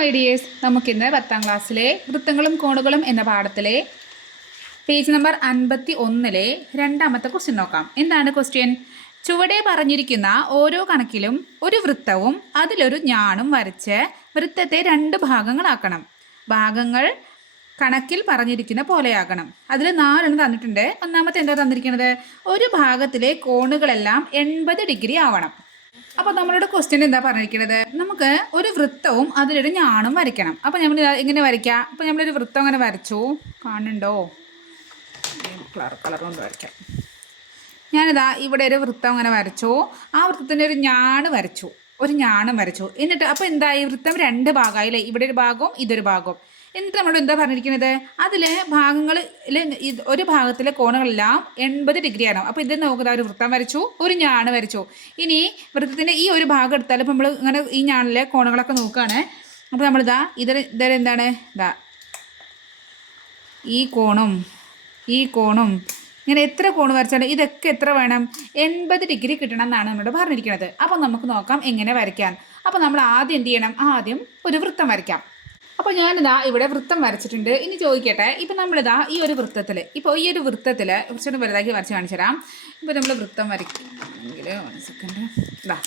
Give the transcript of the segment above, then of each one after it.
ഐഡിയേഴ്സ് നമുക്കിന്ന് പത്താം ക്ലാസ്സിലെ വൃത്തങ്ങളും കോണുകളും എന്ന പാഠത്തിലെ പേജ് നമ്പർ അൻപത്തി ഒന്നിലെ രണ്ടാമത്തെ ക്വസ്റ്റ്യൻ നോക്കാം. എന്താണ് ക്വസ്റ്റ്യൻ ചുവടെ പറഞ്ഞിരിക്കുന്ന ഓരോ കണക്കിലും ഒരു വൃത്തവും അതിലൊരു ഞാണും വരച്ച് വൃത്തത്തെ രണ്ട് ഭാഗങ്ങളാക്കണം. ഭാഗങ്ങൾ കണക്കിൽ പറഞ്ഞിരിക്കുന്ന പോലെയാകണം. അതിൽ നാലെണ്ണം തന്നിട്ടുണ്ട്. ഒന്നാമത്തെ എന്താ തന്നിരിക്കുന്നത് ഒരു ഭാഗത്തിലെ കോണുകളെല്ലാം എൺപത് ഡിഗ്രി ആവണം. അപ്പോൾ നമ്മളുടെ ക്വസ്റ്റ്യൻ എന്താ പറഞ്ഞിരിക്കുന്നത് നമുക്ക് ഒരു വൃത്തവും അതിലൊരു ഞാണും വരയ്ക്കണം. അപ്പോൾ നമ്മൾ എങ്ങനെ വരയ്ക്കാം. അപ്പോൾ നമ്മളൊരു വൃത്തം അങ്ങനെ വരച്ചു. കാണുന്നുണ്ടോ? കളർ കളർ കൊണ്ട് വരയ്ക്കാം. ഞാനിതാ ഇവിടെ ഒരു വൃത്തം അങ്ങനെ വരച്ചു. ആ വൃത്തത്തിന്റെ ഒരു ഞാണ് വരച്ചു. ഒരു ഞാണും വരച്ചു. എന്നിട്ട് അപ്പോൾ എന്തായി വൃത്തം രണ്ട് ഭാഗമായില്ലേ ഇവിടെ ഒരു ഭാഗവും ഇതൊരു ഭാഗവും. എന്നിട്ട് നമ്മൾ എന്താ പറഞ്ഞിരിക്കുന്നത്? അതിൽ ഭാഗങ്ങളിൽ ഒരു ഭാഗത്തിലെ കോണുകളെല്ലാം എൺപത് ഡിഗ്രിയാണ് അപ്പോൾ ഇത് നോക്കുന്ന ഒരു വൃത്തം വരച്ചു ഒരു ഞാണ് വരച്ചു. ഇനി വൃത്തത്തിന്റെ ഈ ഒരു ഭാഗം എടുത്താൽ നമ്മൾ ഇങ്ങനെ ഈ ഞാണിലെ കോണുകളൊക്കെ നോക്കുകയാണ്. അപ്പോൾ നമ്മളിതാ ഇതിൽ ഇതിൽ എന്താണ്? ഇതാ. ഈ കോണും ഈ കോണും. ഇങ്ങനെ എത്ര കോണ് വരച്ചാലും ഇതൊക്കെ എത്ര വേണം? എൺപത് ഡിഗ്രി കിട്ടണം എന്നാണ് നമ്മളോട് പറഞ്ഞിരിക്കുന്നത് അപ്പോൾ നമുക്ക് നോക്കാം എങ്ങനെ വരയ്ക്കാൻ അപ്പോൾ നമ്മൾ ആദ്യം എന്ത് ചെയ്യണം? ആദ്യം ഒരു വൃത്തം വരയ്ക്കാം. അപ്പോൾ ഞാനിതാ ഇവിടെ വൃത്തം വരച്ചിട്ടുണ്ട്. ഇനി ചോദിക്കട്ടെ ഇപ്പം നമ്മളിതാ ഈ ഒരു വൃത്തത്തിൽ ഇപ്പൊ ഈ ഒരു വൃത്തത്തിൽ കുറച്ചുകൂടി വലുതാക്കി വരച്ച് കാണിച്ചു തരാം. ഇപ്പോൾ നമ്മൾ വൃത്തം വരയ്ക്കും സെക്കൻഡ് ഇതാ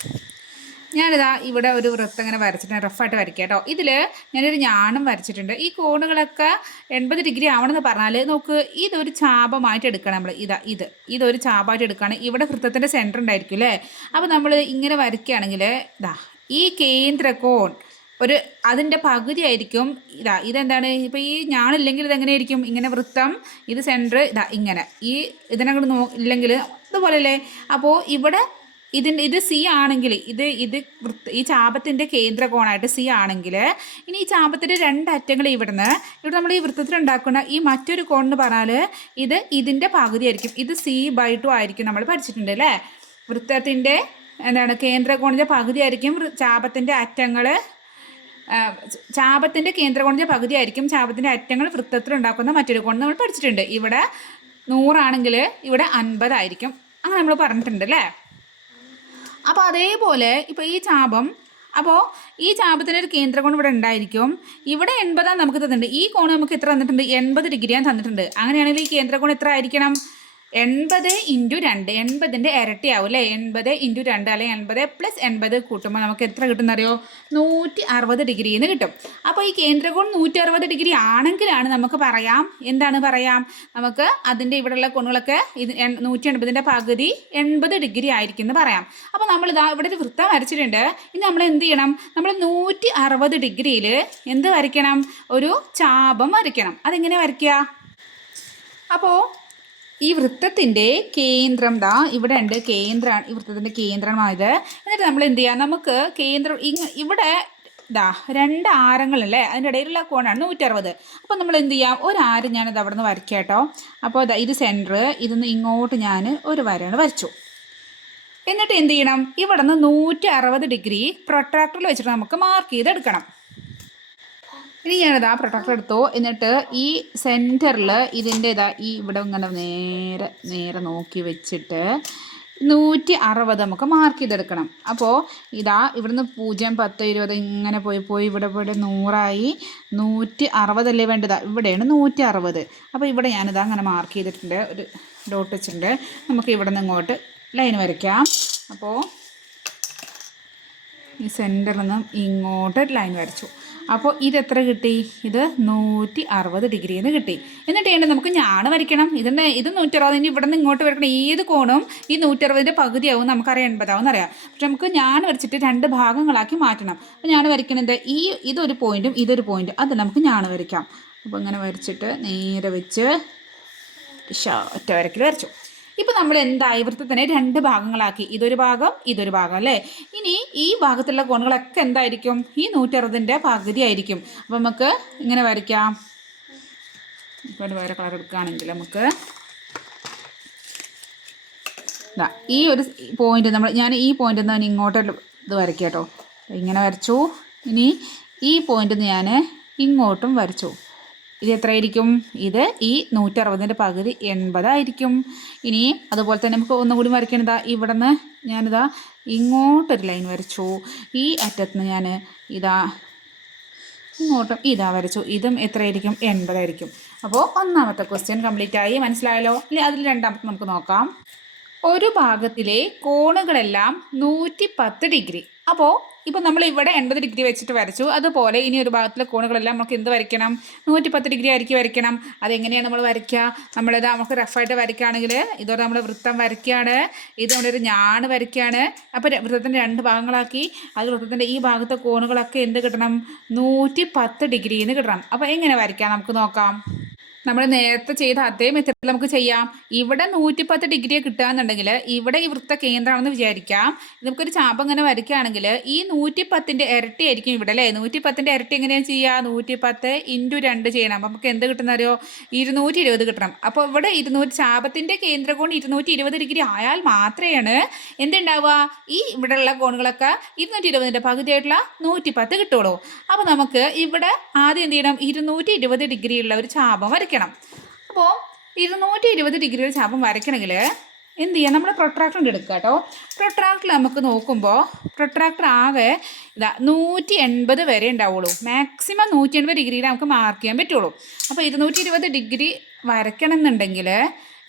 ഞാനിതാ ഇവിടെ ഒരു വൃത്തം ഇങ്ങനെ വരച്ചിട്ടുണ്ട് റഫായിട്ട് വരയ്ക്കുക കേട്ടോ. ഇതിൽ ഞാനൊരു ഞാണും വരച്ചിട്ടുണ്ട്. ഈ കോണുകളൊക്കെ എൺപത് ഡിഗ്രി ആവണമെന്ന് പറഞ്ഞാൽ നോക്ക് ഇതൊരു ചാപമായിട്ട് എടുക്കണം നമ്മൾ ഇതാ ഇത്. ഇതൊരു ചാപമായിട്ട് എടുക്കുകയാണ് ഇവിടെ വൃത്തത്തിന്റെ സെന്റർ ഉണ്ടായിരിക്കും അല്ലേ? അപ്പോൾ നമ്മൾ ഇങ്ങനെ വരയ്ക്കുകയാണെങ്കിൽ ഇതാ ഈ കേന്ദ്രകോൺ ഒരു അതിന്റെ പകുതി ആയിരിക്കും ഇതാ ഇതെന്താണ്? ഇപ്പോൾ ഈ ഞാണില്ലെങ്കിൽ ഇതെങ്ങനെയായിരിക്കും? ഇങ്ങനെ വൃത്തം ഇത് സെന്റർ ഇതാ ഇങ്ങനെ. ഈ ഇതിനങ്ങോട്ട് നോ ഇല്ലെങ്കിൽ ഇതുപോലെയല്ലേ അപ്പോൾ ഇവിടെ ഇതിന്റെ ഇത് സി ആണെങ്കിൽ ഇത് ഇത് ഈ ചാപത്തിന്റെ കേന്ദ്ര കോണായിട്ട് സി ആണെങ്കിൽ ഇനി ഈ ചാപത്തിന്റെ രണ്ട് അറ്റങ്ങൾ ഇവിടുന്ന് ഇവിടെ നമ്മൾ ഈ വൃത്തത്തിൽ ഉണ്ടാക്കുന്ന ഈ മറ്റൊരു കോൺ എന്ന് പറഞ്ഞാൽ ഇത് ഇതിന്റെ പകുതി ആയിരിക്കും ഇത് സി ബൈ ടു ആയിരിക്കും നമ്മൾ പഠിച്ചിട്ടുണ്ട് അല്ലേ? വൃത്തത്തിന്റെ എന്താണ്? കേന്ദ്ര കോണിന്റെ പകുതി ആയിരിക്കും ചാപത്തിന്റെ അറ്റങ്ങൾ ചാപത്തിന്റെ കേന്ദ്രകോണിന്റെ പകുതി ആയിരിക്കും ചാപത്തിന്റെ അറ്റങ്ങൾ വൃത്തത്തിൽ ഉണ്ടാക്കുന്ന മറ്റൊരു കോൺ നമ്മൾ പഠിച്ചിട്ടുണ്ട്. ഇവിടെ നൂറാണെങ്കിൽ ഇവിടെ അൻപതായിരിക്കും. അങ്ങനെ നമ്മൾ പറഞ്ഞിട്ടുണ്ട് അല്ലേ? അപ്പോൾ അതേപോലെ ഇപ്പോൾ ഈ ചാപം അപ്പോൾ ഈ ചാപത്തിന് ഒരു കേന്ദ്രകോൺ ഇവിടെ ഉണ്ടായിരിക്കും. ഇവിടെ എൺപതാണ് നമുക്ക് തന്നിട്ടുണ്ട്. ഈ കോൺ നമുക്ക് എത്ര തന്നിട്ടുണ്ട്? എൺപത് ഡിഗ്രിയാണ് തന്നിട്ടുണ്ട്. അങ്ങനെയാണെങ്കിൽ ഈ കേന്ദ്രകോൺ എത്ര ആയിരിക്കണം? എൺപത് ഇന്റു രണ്ട് എൺപതിന്റെ ഇരട്ടിയാവും അല്ലേ? എൺപത് ഇന്റു രണ്ട് അല്ലെങ്കിൽ എൺപത് പ്ലസ് എൺപത് കൂട്ടുമ്പോൾ നമുക്ക് എത്ര കിട്ടുന്നറിയോ? നൂറ്റി അറുപത് ഡിഗ്രിന്ന് കിട്ടും. അപ്പോൾ ഈ കേന്ദ്രകോൺ നൂറ്റി അറുപത് ഡിഗ്രി ആണെങ്കിലാണ് നമുക്ക് പറയാം. എന്താണ് പറയാം? നമുക്ക് അതിന്റെ ഇവിടെയുള്ള കോണുകളൊക്കെ ഇത് നൂറ്റി എൺപതിന്റെ പകുതി എൺപത് ഡിഗ്രി ആയിരിക്കും എന്ന് പറയാം. അപ്പോൾ നമ്മൾ ഇതാ ഇവിടെ ഒരു വൃത്തം വരച്ചിട്ടുണ്ട്. ഇനി നമ്മൾ എന്ത് ചെയ്യണം? നമ്മൾ നൂറ്റി അറുപത് ഡിഗ്രിയിൽ എന്ത് വരയ്ക്കണം? ഒരു ചാപം വരയ്ക്കണം. അതെങ്ങനെ വരയ്ക്കുക? അപ്പോൾ ഈ വൃത്തത്തിന്റെ കേന്ദ്രം ദാ ഇവിടെ ഉണ്ട്. കേന്ദ്രമാണ് ഈ വൃത്തത്തിന്റെ കേന്ദ്രമായത് എന്നിട്ട് നമ്മൾ എന്ത് ചെയ്യാം? നമുക്ക് കേന്ദ്രം ഇവിടെ ഇതാ രണ്ട് ആരങ്ങളല്ലേ? അതിന്റെ ഇടയിലുള്ള കോണാണ് നൂറ്ററുപത്. അപ്പോൾ നമ്മൾ എന്ത് ചെയ്യാം? ഒരു ആരം ഞാനത് അവിടെ നിന്ന് വരയ്ക്കാം കേട്ടോ. അപ്പോൾ ഇത് സെന്റർ ഇതിന്ന് ഇങ്ങോട്ട് ഞാൻ ഒരു വരയാണ് വരച്ചു. എന്നിട്ട് എന്ത് ചെയ്യണം? ഇവിടെ നിന്ന് നൂറ്റി അറുപത് ഡിഗ്രി പ്രൊട്രാക്ടറിൽ വെച്ചിട്ട് നമുക്ക് മാർക്ക് ചെയ്തെടുക്കണം. ഇനി ഞാനിത് ആ പ്രൊട്ടക്ടർ എടുത്തു. എന്നിട്ട് ഈ സെന്ററിൽ ഇതിന്റെ ഇതാ ഈ ഇവിടെ ഇങ്ങനെ നേരെ നേരെ നോക്കി വെച്ചിട്ട് നൂറ്റി അറുപത് നമുക്ക് മാർക്ക് ചെയ്തെടുക്കണം. അപ്പോൾ ഇതാ ഇവിടുന്ന് പൂജ്യം പത്ത് ഇരുപത് ഇങ്ങനെ പോയി പോയി ഇവിടെ ഇവിടെ നൂറായി. നൂറ്റി അറുപതല്ലേ വേണ്ടത്? ഇവിടെയാണ് നൂറ്റി അറുപത് അപ്പോൾ ഇവിടെ ഞാനിതാ അങ്ങനെ മാർക്ക് ചെയ്തിട്ടുണ്ട്. ഒരു ഡോട്ട് വെച്ചിട്ടുണ്ട്. നമുക്ക് ഇവിടെ നിന്ന് ഇങ്ങോട്ട് ലൈൻ വരയ്ക്കാം. അപ്പോൾ ഈ സെന്ററിൽ നിന്നും ഇങ്ങോട്ട് ലൈൻ വരച്ചു. അപ്പോൾ ഇത് എത്ര കിട്ടി? ഇത് നൂറ്റി അറുപത് ഡിഗ്രി എന്ന് കിട്ടി. എന്നിട്ട് ചെയ്യേണ്ടത് നമുക്ക് ഞാണ് വരയ്ക്കണം. ഇതിന്റെ ഇത് നൂറ്ററുപതിന് ഇവിടെ നിന്ന് ഇങ്ങോട്ട് വരയ്ക്കണം ഏത് കോണും ഈ നൂറ്ററുപതിന്റെ പകുതിയാവും നമുക്കറിയാം എൺപതാവും എന്നറിയാം. പക്ഷെ നമുക്ക് ഞാൻ വരച്ചിട്ട് രണ്ട് ഭാഗങ്ങളാക്കി മാറ്റണം. അപ്പോൾ ഞാൻ വരയ്ക്കണത് ഈ ഇതൊരു പോയിന്റും ഇതൊരു പോയിന്റും അത് നമുക്ക് ഞാൻ വരയ്ക്കാം. അപ്പോൾ ഇങ്ങനെ വരച്ചിട്ട് നേരെ വെച്ച് ഒറ്റ വരക്കിൽ വരച്ചു. ഇപ്പം നമ്മൾ എന്തായി? വൃത്തത്തിനെ രണ്ട് ഭാഗങ്ങളാക്കി. ഇതൊരു ഭാഗം ഇതൊരു ഭാഗം അല്ലേ? ഇനി ഈ ഭാഗത്തുള്ള കോണുകളൊക്കെ എന്തായിരിക്കും? ഈ നൂറ്ററുപതിന്റെ പകുതി ആയിരിക്കും. അപ്പോൾ നമുക്ക് ഇങ്ങനെ വരയ്ക്കാം. ഇപ്പോൾ വേറെ കളർ എടുക്കുകയാണെങ്കിൽ നമുക്ക് ഈ ഒരു പോയിന്റ് നമ്മൾ ഞാൻ ഈ പോയിന്റ് നിന്ന് ഇങ്ങോട്ട് ഇത് വരയ്ക്കാം ഇങ്ങനെ വരച്ചു. ഇനി ഈ പോയിന്റ് ഞാൻ ഇങ്ങോട്ടും വരച്ചു. ഇത് എത്രയായിരിക്കും? ഇത് ഈ നൂറ്ററുപതിന്റെ പകുതി എൺപതായിരിക്കും. ഇനി അതുപോലെ തന്നെ നമുക്ക് ഒന്നും കൂടി വരയ്ക്കണതാ ഇവിടെ നിന്ന് ഞാനിതാ ഇങ്ങോട്ടൊരു ലൈൻ വരച്ചു. ഈ അറ്റത്ത് നിന്ന് ഞാൻ ഇതാ ഇങ്ങോട്ടും ഇതാ വരച്ചു. ഇതും എത്രയായിരിക്കും? എൺപതായിരിക്കും. അപ്പോൾ ഒന്നാമത്തെ ക്വസ്റ്റ്യൻ കംപ്ലീറ്റ് ആയി. മനസ്സിലായല്ലോ? അല്ലെ അതിൽ രണ്ടാമത്തെ നമുക്ക് നോക്കാം. ഒരു ഭാഗത്തിലെ കോണുകളെല്ലാം നൂറ്റി പത്ത് ഡിഗ്രി. അപ്പോൾ ഇപ്പോൾ നമ്മൾ ഇവിടെ എൺപത് ഡിഗ്രി വെച്ചിട്ട് വരച്ചു. അതുപോലെ ഇനി ഒരു ഭാഗത്തിലെ കോണുകളെല്ലാം നമുക്ക് എന്ത് വരയ്ക്കണം? നൂറ്റി പത്ത് ഡിഗ്രി ആയിരിക്കും വരയ്ക്കണം. അതെങ്ങനെയാണ് നമ്മൾ വരയ്ക്കുക നമ്മളിത് നമുക്ക് റഫായിട്ട് വരയ്ക്കുകയാണെങ്കിൽ ഇതോടെ നമ്മൾ വൃത്തം വരയ്ക്കുകയാണ് ഇത് നമ്മുടെ ഒരു ഞാണ് വരയ്ക്കുകയാണ് അപ്പോൾ വൃത്തത്തിന്റെ രണ്ട് ഭാഗങ്ങളാക്കി. അത് വൃത്തത്തിന്റെ ഈ ഭാഗത്തെ കോണുകളൊക്കെ എന്ത് കിട്ടണം? നൂറ്റി പത്ത് ഡിഗ്രിന്ന് കിട്ടണം. അപ്പോൾ എങ്ങനെ വരയ്ക്കാം? നമുക്ക് നോക്കാം. നമ്മൾ നേരത്തെ ചെയ്ത അതേ മെത്തേഡിൽ നമുക്ക് ചെയ്യാം. ഇവിടെ നൂറ്റിപ്പത്ത് ഡിഗ്രി കിട്ടുകയെന്നുണ്ടെങ്കിൽ ഇവിടെ ഈ വൃത്ത കേന്ദ്രമാണെന്ന് വിചാരിക്കാം. നമുക്കൊരു ചാപം ഇങ്ങനെ വരയ്ക്കുകയാണെങ്കിൽ ഈ നൂറ്റിപ്പത്തിന്റെ ഇരട്ടി ആയിരിക്കും ഇവിടെ അല്ലേ? നൂറ്റിപ്പത്തിന്റെ ഇരട്ടി എങ്ങനെയാണ് ചെയ്യുക? നൂറ്റിപ്പത്ത് ഇന്റു രണ്ട് ചെയ്യണം. അപ്പം നമുക്ക് എന്ത് കിട്ടുന്ന അറിയോ? ഇരുന്നൂറ്റി ഇരുപത് കിട്ടണം. അപ്പോൾ ഇവിടെ ഇരുന്നൂറ്റി ചാപത്തിന്റെ കേന്ദ്രകോൺ ഇരുന്നൂറ്റി ഇരുപത് ഡിഗ്രി ആയാൽ മാത്രമാണ് എന്തുണ്ടാവുക? ഈ ഇവിടെയുള്ള കോണുകളൊക്കെ ഇരുന്നൂറ്റി ഇരുപതിന്റെ പകുതിയായിട്ടുള്ള നൂറ്റിപ്പത്ത് കിട്ടുള്ളൂ അപ്പോൾ നമുക്ക് ഇവിടെ ആദ്യം എന്ത് ചെയ്യണം? ഇരുന്നൂറ്റി ഇരുപത് ഡിഗ്രിയുള്ള ഒരു ചാപം വരയ്ക്കണം. അപ്പോൾ ഇരുന്നൂറ്റി ഇരുപത് ഡിഗ്രിയുടെ ചാപം വരയ്ക്കണമെങ്കിൽ എന്ത് ചെയ്യാം? നമ്മൾ പ്രൊട്രാക്ടർ എടുക്കുക കേട്ടോ. പ്രൊട്രാക്ടർ നമുക്ക് നോക്കുമ്പോൾ പ്രൊട്രാക്ടർ ആകെ ഇതാ നൂറ്റി എൺപത് വരെ ഉണ്ടാവുള്ളൂ. മാക്സിമം നൂറ്റി എൺപത് ഡിഗ്രിയിൽ നമുക്ക് മാർക്ക് ചെയ്യാൻ പറ്റുള്ളൂ. അപ്പോൾ ഇരുന്നൂറ്റി ഇരുപത് ഡിഗ്രി വരയ്ക്കണം എന്നുണ്ടെങ്കിൽ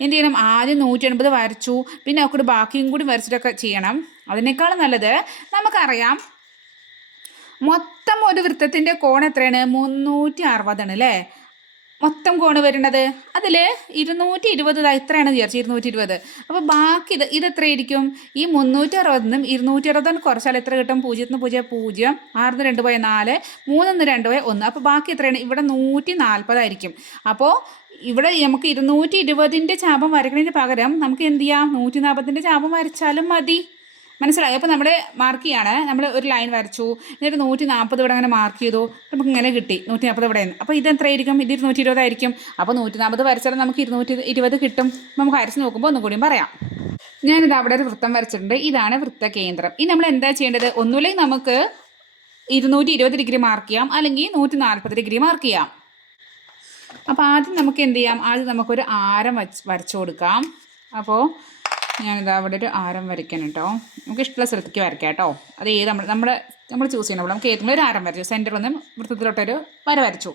എന്ത് ചെയ്യണം? ആദ്യം നൂറ്റി എൺപത് വരച്ചു. പിന്നെ നമുക്ക് ബാക്കിയും കൂടി വരച്ചിട്ടൊക്കെ ചെയ്യണം. അതിനേക്കാളും നല്ലത് നമുക്കറിയാം മൊത്തം ഒരു വൃത്തത്തിന്റെ കോൺ എത്രയാണ്? മുന്നൂറ്റി അറുപതാണ് അല്ലേ? മൊത്തം കോണ് വരുന്നത്? അതിൽ ഇരുന്നൂറ്റി ഇരുപത് എത്രയാണ് വിചാരിച്ചു ഇരുന്നൂറ്റി ഇരുപത് അപ്പോൾ ബാക്കി ഇത് ഇത് എത്രയായിരിക്കും? ഈ മുന്നൂറ്റി അറുപതിനും ഇരുന്നൂറ്റി അറുപതിന് കുറച്ചാൽ എത്ര കിട്ടും? പൂജ്യത്തിന് പൂജ്യം പൂജ്യം ആറിന് രണ്ട് പോയ നാല് മൂന്നിന്ന് രണ്ട് പോയ ഒന്ന്. അപ്പോൾ ബാക്കി എത്രയാണ്? ഇവിടെ നൂറ്റി നാൽപ്പതായിരിക്കും അപ്പോൾ ഇവിടെ നമുക്ക് ഇരുന്നൂറ്റി ഇരുപതിന്റെ ചാപം വരയ്ക്കുന്നതിന് പകരം നമുക്ക് എന്ത് ചെയ്യാം? നൂറ്റി നാൽപ്പത്തിന്റെ ചാപം വരച്ചാലും മതി. മനസ്സിലായി? അപ്പോൾ നമ്മൾ മാർക്ക് ചെയ്യാണ്. നമ്മൾ ഒരു ലൈൻ വരച്ചു. എന്നിട്ട് നൂറ്റി നാൽപ്പത് ഇവിടെ അങ്ങനെ മാർക്ക് ചെയ്തു. നമുക്ക് ഇങ്ങനെ കിട്ടി. നൂറ്റി നാൽപ്പത് ഇവിടെ നിന്ന്. അപ്പോൾ ഇത് എത്രയായിരിക്കും ഇത് ഇരുന്നൂറ്റി ഇരുപതായിരിക്കും അപ്പോൾ നൂറ്റി നാൽപ്പത് വരച്ചാൽ നമുക്ക് ഇരുന്നൂറ്റി ഇരുപത് കിട്ടും. നമുക്ക് അരച്ച് നോക്കുമ്പോൾ ഒന്നും കൂടിയും പറയാം. ഞാനിത് അവിടെ ഒരു വൃത്തം വരച്ചിട്ടുണ്ട്. ഇതാണ് വൃത്ത കേന്ദ്രം. ഇനി നമ്മൾ എന്താ ചെയ്യേണ്ടത്? ഒന്നുമില്ലെങ്കിൽ നമുക്ക് ഇരുന്നൂറ്റി ഇരുപത് ഡിഗ്രി മാർക്ക് ചെയ്യാം. അല്ലെങ്കിൽ നൂറ്റി നാൽപ്പത് ഡിഗ്രി മാർക്ക് ചെയ്യാം. അപ്പോൾ ആദ്യം നമുക്ക് എന്ത് ചെയ്യാം? ആദ്യം നമുക്കൊരു ആരം വച്ച് വരച്ചു കൊടുക്കാം. അപ്പോൾ ഞാനിത് അവിടെ ഒരു ആരം വരയ്ക്കാൻ കേട്ടോ നമുക്ക് ഇഷ്ടമുള്ള സ്ഥലത്തേക്ക് വരയ്ക്കാം കേട്ടോ അത് ഏത് നമ്മൾ നമ്മുടെ നമ്മൾ ചൂസ് ചെയ്യണം നമുക്ക് ഏതെങ്കിലും ഒരു ആരം വരച്ചു. സെന്ററിൽ നിന്ന് വൃത്തത്തിലോട്ടൊരു വര വരച്ചു.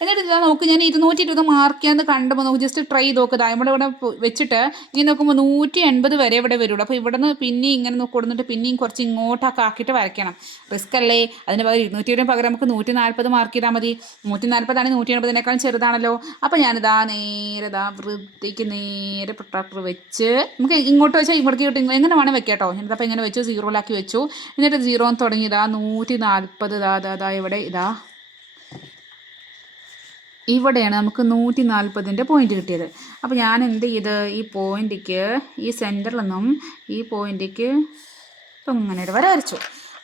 എന്നിട്ട് ഇതാ നമുക്ക് ഞാൻ ഇരുന്നൂറ്റി ഇരുപത് മാർക്ക് ചെയ്യാന്ന് കണ്ടപ്പോൾ നമുക്ക് ജസ്റ്റ് ട്രൈ ചെയ്ത് നോക്കുക ഇവിടെ വെച്ചിട്ട് ഇനി നോക്കുമ്പോൾ നൂറ്റി എൺപത് വരെ ഇവിടെ വരുള്ളൂ. അപ്പോൾ ഇവിടെ നിന്ന് പിന്നെയും ഇങ്ങനെ കൊടുത്തിട്ട് പിന്നെയും കുറച്ച് ഇങ്ങോട്ടൊക്കെ ആക്കിയിട്ട് വരയ്ക്കണം. റിസ്ക് അല്ലേ? അതിന് പകരം ഇരുന്നൂറ്റി ഇരുപത് പകരം നമുക്ക് നൂറ്റി നാൽപ്പത് മാർക്ക് ചെയ്താൽ മതി. നൂറ്റി നാൽപ്പതാണെങ്കിൽ നൂറ്റി എൺപതിനേക്കാളും ചെറുതാണല്ലോ. അപ്പോൾ ഞാനിതാ നേരെ ഇതാ വൃത്തിക്ക് നേരെ പ്രൊട്ടക്ടർ വെച്ച് നമുക്ക് ഇങ്ങോട്ട് വെച്ചാൽ ഇവിടേക്ക് കിട്ടും എങ്ങനെ വേണം വെക്കാട്ടോ. കേട്ടോ ഞാനിതപ്പോൾ ഇങ്ങനെ വെച്ചു? സീറോയിലാക്കി വെച്ചു. എന്നിട്ട് സീറോ തുടങ്ങി ഇതാ നൂറ്റി നാൽപ്പത് ഇതാ ഇതാ ഇവിടെ ഇതാ ഇവിടെയാണ് നമുക്ക് നൂറ്റി നാൽപ്പതിന്റെ പോയിന്റ് കിട്ടിയത്. അപ്പോൾ ഞാൻ എന്ത് ചെയ്ത്? ഈ പോയിന്റിക്ക് ഈ സെന്ററിൽ നിന്നും ഈ പോയിന്റിക്ക് ഇങ്ങനെ ഒരു വര വരച്ചു.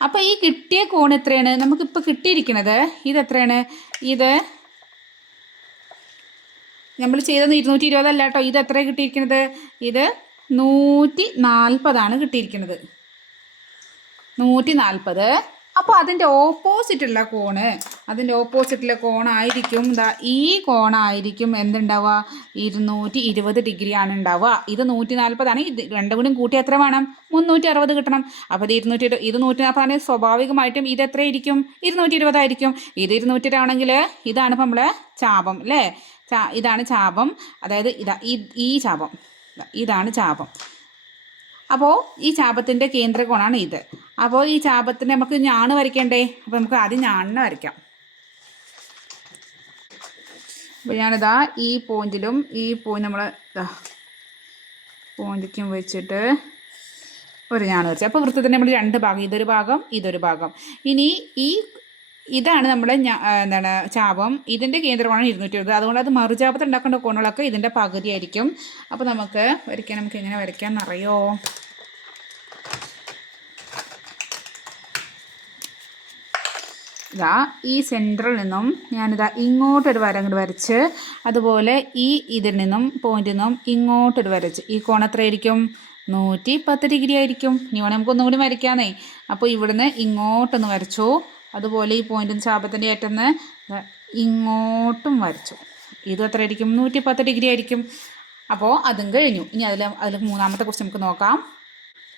അപ്പോൾ ഈ കിട്ടിയ കോൺ എത്രയാണ്? നമുക്കിപ്പോൾ കിട്ടിയിരിക്കുന്നത് ഇത് എത്രയാണ്? ഇത് നമ്മൾ ചെയ്തത് ഇരുന്നൂറ്റി ഇരുപതല്ല കേട്ടോ. ഇത് എത്ര കിട്ടിയിരിക്കുന്നത് ഇത് നൂറ്റി നാൽപ്പതാണ് കിട്ടിയിരിക്കുന്നത് നൂറ്റി നാൽപ്പത് അപ്പോൾ അതിന്റെ ഓപ്പോസിറ്റുള്ള കോണ് അതിന്റെ ഓപ്പോസിറ്റുള്ള കോണായിരിക്കും എന്താ ഈ കോണായിരിക്കും എന്തുണ്ടാവുക? ഇരുന്നൂറ്റി ഇരുപത് ഡിഗ്രിയാണ് ഉണ്ടാവുക. ഇത് നൂറ്റി നാൽപ്പതാണ് ഇത് രണ്ടും കൂടി കൂട്ടി എത്ര വേണം? മുന്നൂറ്റി അറുപത് കിട്ടണം. അപ്പോൾ ഇത് ഇരുന്നൂറ്റി ഇത് നൂറ്റി നാൽപ്പതാണ് സ്വാഭാവികമായിട്ടും ഇത് എത്രയായിരിക്കും? ഇരുന്നൂറ്റി ഇരുപതായിരിക്കും ഇത് ഇരുന്നൂറ്റി ആണെങ്കിൽ ഇതാണ് ഇപ്പം നമ്മളെ ചാപം അല്ലേ? ഇതാണ് ചാപം. അതായത് ഇതാ ഈ ചാപം. ഇതാണ് ചാപം. അപ്പോൾ ഈ ചാപത്തിന്റെ കേന്ദ്രകോണാണ് ഇത്. അപ്പോൾ ഈ ചാപത്തിന് നമുക്ക് ഞാണ് വരയ്ക്കണ്ടേ? അപ്പോൾ നമുക്ക് ആദ്യം ഞാണിനെ വരയ്ക്കാം. അപ്പോൾ ഞാനിതാ ഈ പോയിന്റിലും ഈ പോയിന്റ് നമ്മൾ ഇതാ പോയിന്റിക്കും വെച്ചിട്ട് ഒരു ഞാൻ വരച്ചു. അപ്പോൾ വൃത്തത്തിന്റെ നമ്മൾ രണ്ട് ഭാഗം ഇതൊരു ഭാഗം ഇതൊരു ഭാഗം. ഇനി ഈ ഇതാണ് നമ്മുടെ എന്താണ് ചാപം. ഇതിന്റെ കേന്ദ്രമാണ് ഇരുന്നൂറ്റി എഴുപത് അതുകൊണ്ട് അത് മറുചാപത്ത് ഉണ്ടാക്കേണ്ട കോണുകളൊക്കെ ഇതിന്റെ പകുതിയായിരിക്കും. അപ്പോൾ നമുക്ക് വരയ്ക്കാൻ നമുക്ക് എങ്ങനെ അറിയോ? ഇതാ ഈ സെന്ററിൽ നിന്നും ഞാനിതാ ഇങ്ങോട്ടൊരു വര അങ്ങോട്ട് വരച്ച് അതുപോലെ ഈ ഇതിൽ നിന്നും പോയിന്റിൽ നിന്നും ഇങ്ങോട്ടൊരു വരച്ച്. ഈ കോൺ എത്രയായിരിക്കും? നൂറ്റി പത്ത് ഡിഗ്രി ആയിരിക്കും. ഇനി വേണേൽ നമുക്ക് ഒന്നുകൂടി വരയ്ക്കാന്നേ. അപ്പോൾ ഇവിടുന്ന് ഇങ്ങോട്ടൊന്ന് വരച്ചു. അതുപോലെ ഈ പോയിന്റും ചാപത്തിന്റെ ഏറ്റെന്ന് ഇങ്ങോട്ടും വരച്ചു. ഇത് എത്ര ആയിരിക്കും നൂറ്റി പത്ത് ഡിഗ്രി ആയിരിക്കും. അപ്പോൾ അതും കഴിഞ്ഞു. ഇനി അതിൽ അതിൽ മൂന്നാമത്തെ കുറിച്ച് നമുക്ക് നോക്കാം.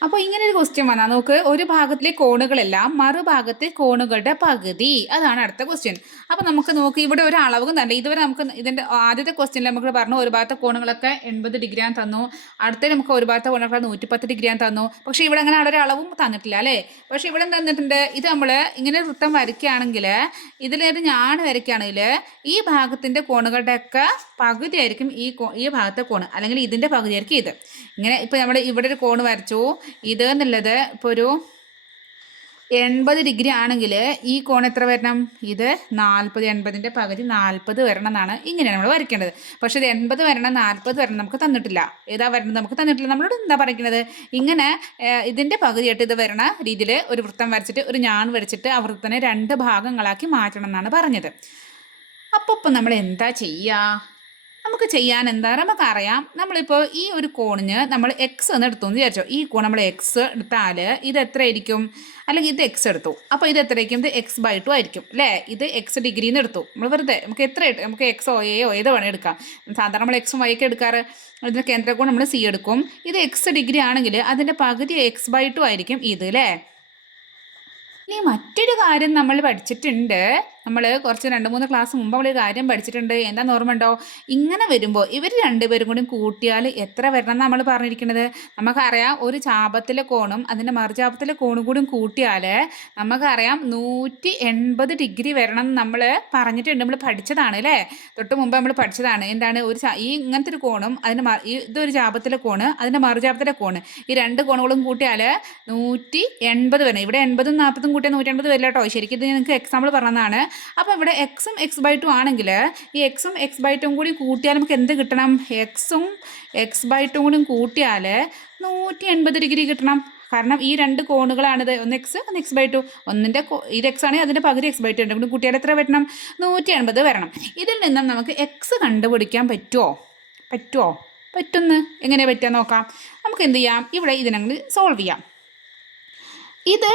അപ്പോൾ ഇങ്ങനെ ഒരു ക്വസ്റ്റ്യൻ വന്നാ. നോക്ക് ഒരു ഭാഗത്തിലെ കോണുകളെല്ലാം മറുഭാഗത്തെ കോണുകളുടെ പകുതി. അതാണ് അടുത്ത ക്വസ്റ്റ്യൻ അപ്പോൾ നമുക്ക് നോക്ക് ഇവിടെ ഒരു അളവും തന്നെ. ഇതുവരെ നമുക്ക് ഇതിന്റെ ആദ്യത്തെ ക്വസ്റ്റ്യനിൽ നമുക്ക് പറഞ്ഞു ഒരു ഭാഗത്തെ കോണുകളൊക്കെ എൺപത് ഡിഗ്രിയാൻ തന്നു. അടുത്ത നമുക്ക് ഒരു ഭാഗത്തെ കോണുകളൊക്കെ നൂറ്റിപ്പത്ത് ഡിഗ്രിയാൻ തന്നു. പക്ഷെ ഇവിടെ അങ്ങനെ അവിടെ ഒരു അളവും തന്നിട്ടില്ല അല്ലേ? പക്ഷെ ഇവിടെ തന്നിട്ടുണ്ട്? ഇത് നമ്മൾ ഇങ്ങനെ വൃത്തം വരയ്ക്കുകയാണെങ്കിൽ ഇതിലൊരു ഞാൻ വരയ്ക്കുകയാണെങ്കിൽ ഈ ഭാഗത്തിന്റെ കോണുകളുടെയൊക്കെ പകുതി ആയിരിക്കും ഈ ഈ ഭാഗത്തെ കോണ്. അല്ലെങ്കിൽ ഇതിന്റെ പകുതിയായിരിക്കും ഇത്. ഇങ്ങനെ ഇപ്പോൾ നമ്മൾ ഇവിടെ ഒരു കോണ് വരച്ചു. ഇത് എന്നുള്ളത് ഇപ്പോൾ ഒരു എൺപത് ഡിഗ്രി ആണെങ്കിൽ ഈ കോൺ എത്ര വരണം? ഇത് നാൽപ്പത് എൺപതിന്റെ പകുതി നാൽപ്പത് വരണം എന്നാണ് ഇങ്ങനെയാണ് നമ്മൾ വരയ്ക്കേണ്ടത്. പക്ഷേ ഇത് എൺപത് വരണം നാൽപ്പത് വരണം നമുക്ക് തന്നിട്ടില്ല. ഏതാ വരണം നമുക്ക് തന്നിട്ടില്ല? നമ്മളോട് എന്താ പറയുന്നത്? ഇങ്ങനെ ഇതിന്റെ പകുതിയായിട്ട് ഇത് വരണ രീതിയിൽ ഒരു വൃത്തം വരച്ചിട്ട് ഒരു ഞാൻ വരച്ചിട്ട് ആ വൃത്തനെ രണ്ട് ഭാഗങ്ങളാക്കി മാറ്റണം എന്നാണ് പറഞ്ഞത്. അപ്പോൾ ഇപ്പം നമ്മൾ എന്താ ചെയ്യുക നമുക്ക് ചെയ്യാൻ എന്താ? നമുക്ക് അറിയാം നമ്മളിപ്പോൾ ഈ ഒരു കോണിന് നമ്മൾ എക്സ് എന്ന് എടുത്തു എന്ന് വിചാരിച്ചോ. ഈ കോൺ നമ്മൾ എക്സ് എടുത്താൽ ഇത് എത്ര ആയിരിക്കും അല്ലെങ്കിൽ ഇത് എക്സ് എടുത്തു. അപ്പോൾ ഇത് എത്രയായിരിക്കും? ഇത് എക്സ് ബൈ ടു ആയിരിക്കും. അല്ലേ ഇത് എക്സ് ഡിഗ്രിന്ന് എടുത്തു. നമ്മൾ വെറുതെ നമുക്ക് എത്ര നമുക്ക് എക്സോ ഓ ഏത് വേണേൽ എടുക്കാം. സാധാരണ നമ്മൾ എക്സും വൈ ഒക്കെ എടുക്കാറ്. ഇതിന് കേന്ദ്രകോൺ നമ്മൾ സി എടുക്കും. ഇത് എക്സ് ഡിഗ്രി ആണെങ്കിൽ അതിന്റെ പകുതി എക്സ് ബൈ ടു ആയിരിക്കും ഇത് അല്ലേ ഇനി മറ്റൊരു കാര്യം നമ്മൾ പഠിച്ചിട്ടുണ്ട്. നമ്മൾ കുറച്ച് രണ്ട് മൂന്ന് ക്ലാസ് മുമ്പ് നമ്മൾ കാര്യം പഠിച്ചിട്ടുണ്ട്. എന്താണെന്ന് ഓർമ്മ ഉണ്ടോ ഇങ്ങനെ വരുമ്പോൾ ഇവർ രണ്ടുപേരും കൂടി കൂട്ടിയാൽ എത്ര വരണം എന്ന് നമ്മൾ പറഞ്ഞിരിക്കുന്നത് നമുക്കറിയാം ഒരു ചാപത്തിലെ കോണും അതിന്റെ മറുചാപത്തിലെ കോണും കൂടി കൂട്ടിയാൽ നമുക്കറിയാം നൂറ്റി എൺപത് ഡിഗ്രി വരണം എന്ന് നമ്മൾ പറഞ്ഞിട്ടുണ്ട്. നമ്മൾ പഠിച്ചതാണ് അല്ലേ? തൊട്ട് മുമ്പ് നമ്മൾ പഠിച്ചതാണ്. എന്താണ്? ഒരു ഈ ഇങ്ങനത്തെ ഒരു കോണും അതിന്റെ ഇതൊരു ചാപത്തിലെ കോണ് അതിന്റെ മറുചാപത്തിലെ കോണ്. ഈ രണ്ട് കോണുകളും കൂട്ടിയാൽ നൂറ്റി എൺപത് വരണം. ഇവിടെ എൺപതും നാൽപ്പതും കൂട്ടിയാൽ നൂറ്റി എൺപത് വരില്ല കേട്ടോ. ശരിക്കും ഇത് നിങ്ങൾക്ക് എക്സാമ്പിൾ പറഞ്ഞതാണ്. അപ്പോൾ ഇവിടെ എക്സും എക്സ് ബൈ ടു ആണെങ്കിൽ ഈ എക്സും എക്സ് ബൈ ടും കൂടി കൂട്ടിയാൽ നമുക്ക് എന്ത് കിട്ടണം? എക്സും എക്സ് ബൈ ടും കൂടി കൂട്ടിയാൽ നൂറ്റി എൺപത് ഡിഗ്രി കിട്ടണം. കാരണം ഈ രണ്ട് കോണുകളാണിത് ഒന്ന് എക്സ് ഒന്ന് എക്സ് ബൈ ടു ഒന്നിന്റെ ഇത് എക്സ് ആണെങ്കിൽ അതിന്റെ പകുതി എക്സ് ബൈ ടു ഉണ്ട്. കൂടി കൂട്ടിയാൽ എത്ര വരണം? നൂറ്റി എൺപത് വരണം. ഇതിൽ നിന്നും നമുക്ക് എക്സ് കണ്ടുപിടിക്കാൻ പറ്റുമോ പറ്റുമോ പറ്റുമെന്ന് എങ്ങനെ പറ്റുക നോക്കാം. നമുക്ക് എന്ത് ചെയ്യാം? ഇവിടെ ഇതിനങ്ങൾ സോൾവ് ചെയ്യാം. ഇത്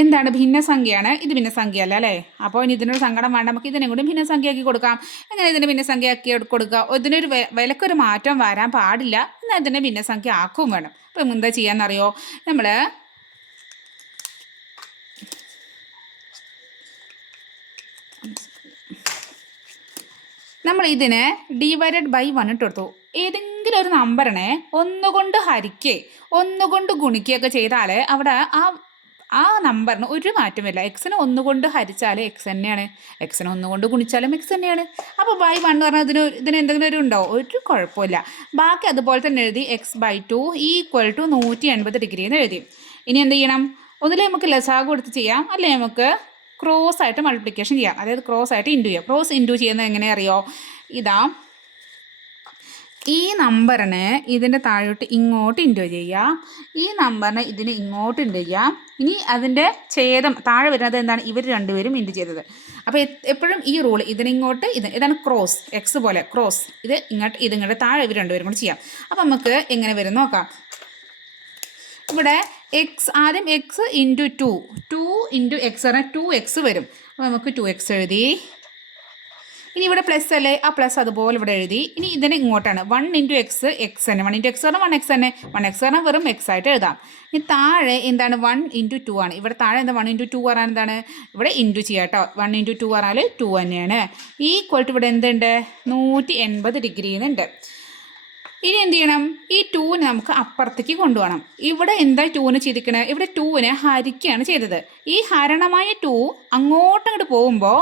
എന്താണ് ഭിന്നസംഖ്യയാണ്? ഇത് ഭിന്നസംഖ്യ അല്ല? അല്ലേ അപ്പോൾ ഇനി ഇതിനൊരു സങ്കടം വേണ്ട. നമുക്ക് ഇതിനെ കൂടി ഭിന്നസംഖ്യയാക്കി കൊടുക്കാം. എങ്ങനെ ഇതിനെ ഭിന്നസംഖ്യയാക്കി കൊടുക്കുക? ഇതിനൊരു വിലക്കൊരു മാറ്റം വരാൻ പാടില്ല. എന്നാൽ ഇതിനെ ഭിന്നസംഖ്യ ആക്കും വേണം. അപ്പം എന്താ ചെയ്യാന്നറിയോ? നമ്മൾ നമ്മൾ ഇതിനെ ഡിവൈഡഡ് ബൈ വൺ ഇട്ട് കൊടുത്തു. ഏതെങ്കിലും ഒരു നമ്പറിനെ ഒന്നുകൊണ്ട് ഹരിക്കേ ഒന്നുകൊണ്ട് ഗുണിക്കുകയൊക്കെ ചെയ്താൽ അവിടെ ആ ആ നമ്പറിന് ഒരു മാറ്റമില്ല എക്സിനെ ഒന്നുകൊണ്ട് ഹരിച്ചാൽ എക്സ് തന്നെയാണ്. എക്സിനെ ഒന്നുകൊണ്ട് ഗുണിച്ചാലും എക്സ് തന്നെയാണ്. അപ്പോൾ ബൈ വൺ എന്ന് പറഞ്ഞാൽ ഇതിന് ഇതിന് എന്തെങ്കിലും ഒരു ഉണ്ടോ? ഒരു കുഴപ്പമില്ല. ബാക്കി അതുപോലെ തന്നെ എഴുതി X by two equal to നൂറ്റി എൺപത് ഡിഗ്രി എന്ന് എഴുതി. ഇനി എന്ത് ചെയ്യണം? ഒന്നിലെ നമുക്ക് ലസാഗ് കൊടുത്ത് ചെയ്യാം. അല്ലെങ്കിൽ നമുക്ക് ക്രോസ് ആയിട്ട് മൾട്ടിപ്ലിക്കേഷൻ ചെയ്യാം. അതായത് ക്രോസ് ആയിട്ട് ഇന്റു ചെയ്യാം. ക്രോസ് ഇന്റു ചെയ്യുന്നത് എങ്ങനെ അറിയോ? ഇതാ ഈ നമ്പറിനെ ഇതിന്റെ താഴോട്ട് ഇങ്ങോട്ട് ഇന്റു ചെയ്യാം ഈ നമ്പറിനെ ഇതിന് ഇങ്ങോട്ട് ഇന്റു ചെയ്യാം ഇനി അതിന്റെ ഛേദം താഴെ വരുന്നത് എന്താണ്? ഇവർ രണ്ടുപേരും ഇന്റു ചെയ്തത്. അപ്പോൾ എപ്പോഴും ഈ റൂൾ ഇതിനിങ്ങോട്ട് ഇത് ഇതാണ് ക്രോസ് എക്സ് പോലെ ക്രോസ്. ഇത് ഇങ്ങോട്ട് ഇതിങ്ങോട്ട് താഴെ ഇവർ രണ്ടുപേരും കൂടി ചെയ്യാം. അപ്പോൾ നമുക്ക് എങ്ങനെ വരും നോക്കാം. ഇവിടെ എക്സ് ആദ്യം X into two two into X പറഞ്ഞാൽ ടു എക്സ് വരും. അപ്പോൾ നമുക്ക് ടു എക്സ് എഴുതി ഇനി ഇവിടെ പ്ലസ് അല്ലേ? ആ പ്ലസ് അതുപോലെ ഇവിടെ എഴുതി. ഇനി ഇതിനെ ഇങ്ങോട്ടാണ്. വൺ ഇന്റു എക്സ് എക്സ് തന്നെ. വൺ ഇന്റു എക്സ് പറഞ്ഞാൽ വൺ എക്സ് തന്നെ. വൺ എക്സ് പറഞ്ഞാൽ വെറും എക്സ് ആയിട്ട് എഴുതാം. ഇനി താഴെ എന്താണ്? വൺ ഇന്റു ടു ആണ്. ഇവിടെ താഴെ എന്താ? വൺ ഇന്റു ടു പറഞ്ഞാൽ എന്താണ്? ഇവിടെ ഇന്റു ചെയ്യാം കേട്ടോ വൺ ഇന്റു ടു പറഞ്ഞാൽ ടു തന്നെയാണ്. ഈക്വൽ ടു ഇവിടെ എന്തുണ്ട്? നൂറ്റി എൺപത് ഡിഗ്രി എന്നുണ്ട് ഇനി എന്ത് ചെയ്യണം? ഈ ടൂവിനെ നമുക്ക് അപ്പുറത്തേക്ക് കൊണ്ടുപോകണം. ഇവിടെ എന്താ ടൂവിന് ചെയ്തിരിക്കണേ? ഇവിടെ ടൂവിനെ ഹരിക്കുകയാണ് ചെയ്തത്. ഈ ഹരണമായ ടൂ അങ്ങോട്ടങ്ങോട്ട് അങ്ങോട്ട് പോകുമ്പോൾ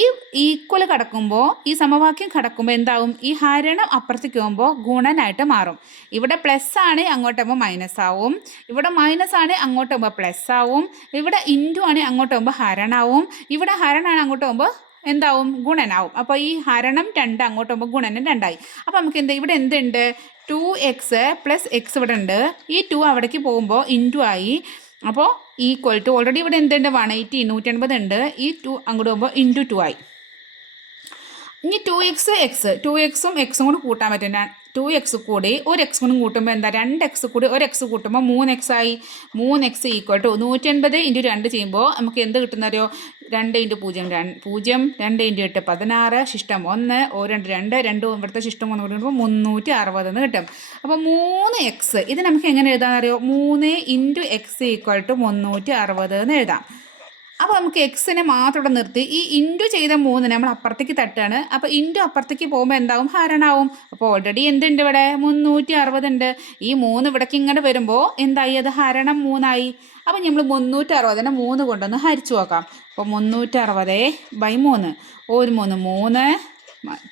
ഈ ഈക്വൽ കടക്കുമ്പോൾ ഈ സമവാക്യം കടക്കുമ്പോൾ എന്താവും? ഈ ഹരണം അപ്പുറത്തേക്ക് പോകുമ്പോൾ ഗുണനായിട്ട് മാറും. ഇവിടെ പ്ലസ് ആണ് അങ്ങോട്ട് പോകുമ്പോൾ മൈനസ് ആവും. ഇവിടെ മൈനസ് ആണ് അങ്ങോട്ട് പോകുമ്പോൾ പ്ലസ് ആവും. ഇവിടെ ഇന്റു ആണ് അങ്ങോട്ട് പോകുമ്പോൾ ഹരണാവും. ഇവിടെ ഹരണാണ് അങ്ങോട്ട് പോകുമ്പോൾ എന്താവും? ഗുണനാവും. അപ്പോൾ ഈ ഹരണം രണ്ട് അങ്ങോട്ട് പോകുമ്പോൾ ഗുണനം രണ്ടായി. അപ്പോൾ നമുക്ക് എന്താ ഇവിടെ എന്തുണ്ട്? ടു എക്സ് പ്ലസ് എക്സ് ഇവിടെ ഉണ്ട്. ഈ ടു അവിടേക്ക് പോകുമ്പോൾ ഇന്റു ആയി. അപ്പോൾ ഈക്വൽ ടു ഓൾറെഡി ഇവിടെ എന്തുണ്ട്? വൺ എയ്റ്റി നൂറ്റൻപത് ഉണ്ട്. ഈ ടു അങ്ങോട്ട് പോകുമ്പോൾ ഇന്റു ടു ആയി. ഇനി ടു എക്സ് എക്സ്. ടു എക്സും എക്സും കൂടി കൂട്ടാൻ പറ്റും. ടു എക്സ് കൂടി ഒരു എക്സ് കൊണ്ടും കൂട്ടുമ്പോൾ എന്താ? രണ്ട് എക്സ് കൂടി ഒരു എക്സ് കൂട്ടുമ്പോൾ മൂന്ന് എക്സ് ആയി. മൂന്ന് എക്സ് ഈക്വൽ ടു നൂറ്റി എൺപത് ഇന്റു രണ്ട് ചെയ്യുമ്പോൾ നമുക്ക് എന്ത് കിട്ടുന്നറിയോ രണ്ട് ഇന്റു പൂജ്യം രണ്ട് പൂജ്യം രണ്ട് ഇന്റു എട്ട് പതിനാറ് ശിഷ്ടം ഒന്ന് ഓ രണ്ട് രണ്ട് രണ്ട് ഇവിടുത്തെ ശിഷ്ടം ഒന്ന് കൂട്ടുമ്പോൾ മുന്നൂറ്റി അറുപത് എന്ന് കിട്ടും. അപ്പോൾ മൂന്ന് എക്സ് ഇത് നമുക്ക് എങ്ങനെ എഴുതാമെന്നറിയോ മൂന്ന് ഇന്റു എക്സ് ഈക്വൽ ടു മുന്നൂറ്റി അറുപത് എന്ന് എഴുതാം. അപ്പോൾ നമുക്ക് എക്സിനെ മാത്രം ഇവിടെ നിർത്തി. ഈ ഇന്റു ചെയ്ത മൂന്നിനെ നമ്മൾ അപ്പുറത്തേക്ക് തട്ടാണ്. അപ്പോൾ ഇന്റു അപ്പുറത്തേക്ക് പോകുമ്പോൾ എന്താവും? ഹരണാവും. അപ്പോൾ ഓൾറെഡി എന്തുണ്ട് ഇവിടെ? മുന്നൂറ്റി അറുപതുണ്ട് ഈ മൂന്ന് ഇവിടേക്ക് ഇങ്ങോട്ട് വരുമ്പോൾ എന്തായി? അത് ഹരണം മൂന്നായി. അപ്പോൾ നമ്മൾ മുന്നൂറ്റി അറുപതിനെ മൂന്ന് കൊണ്ടൊന്ന് ഹരിച്ചു നോക്കാം. അപ്പോൾ മുന്നൂറ്റി അറുപത് ബൈ മൂന്ന് ഒരു മൂന്ന്. മൂന്ന്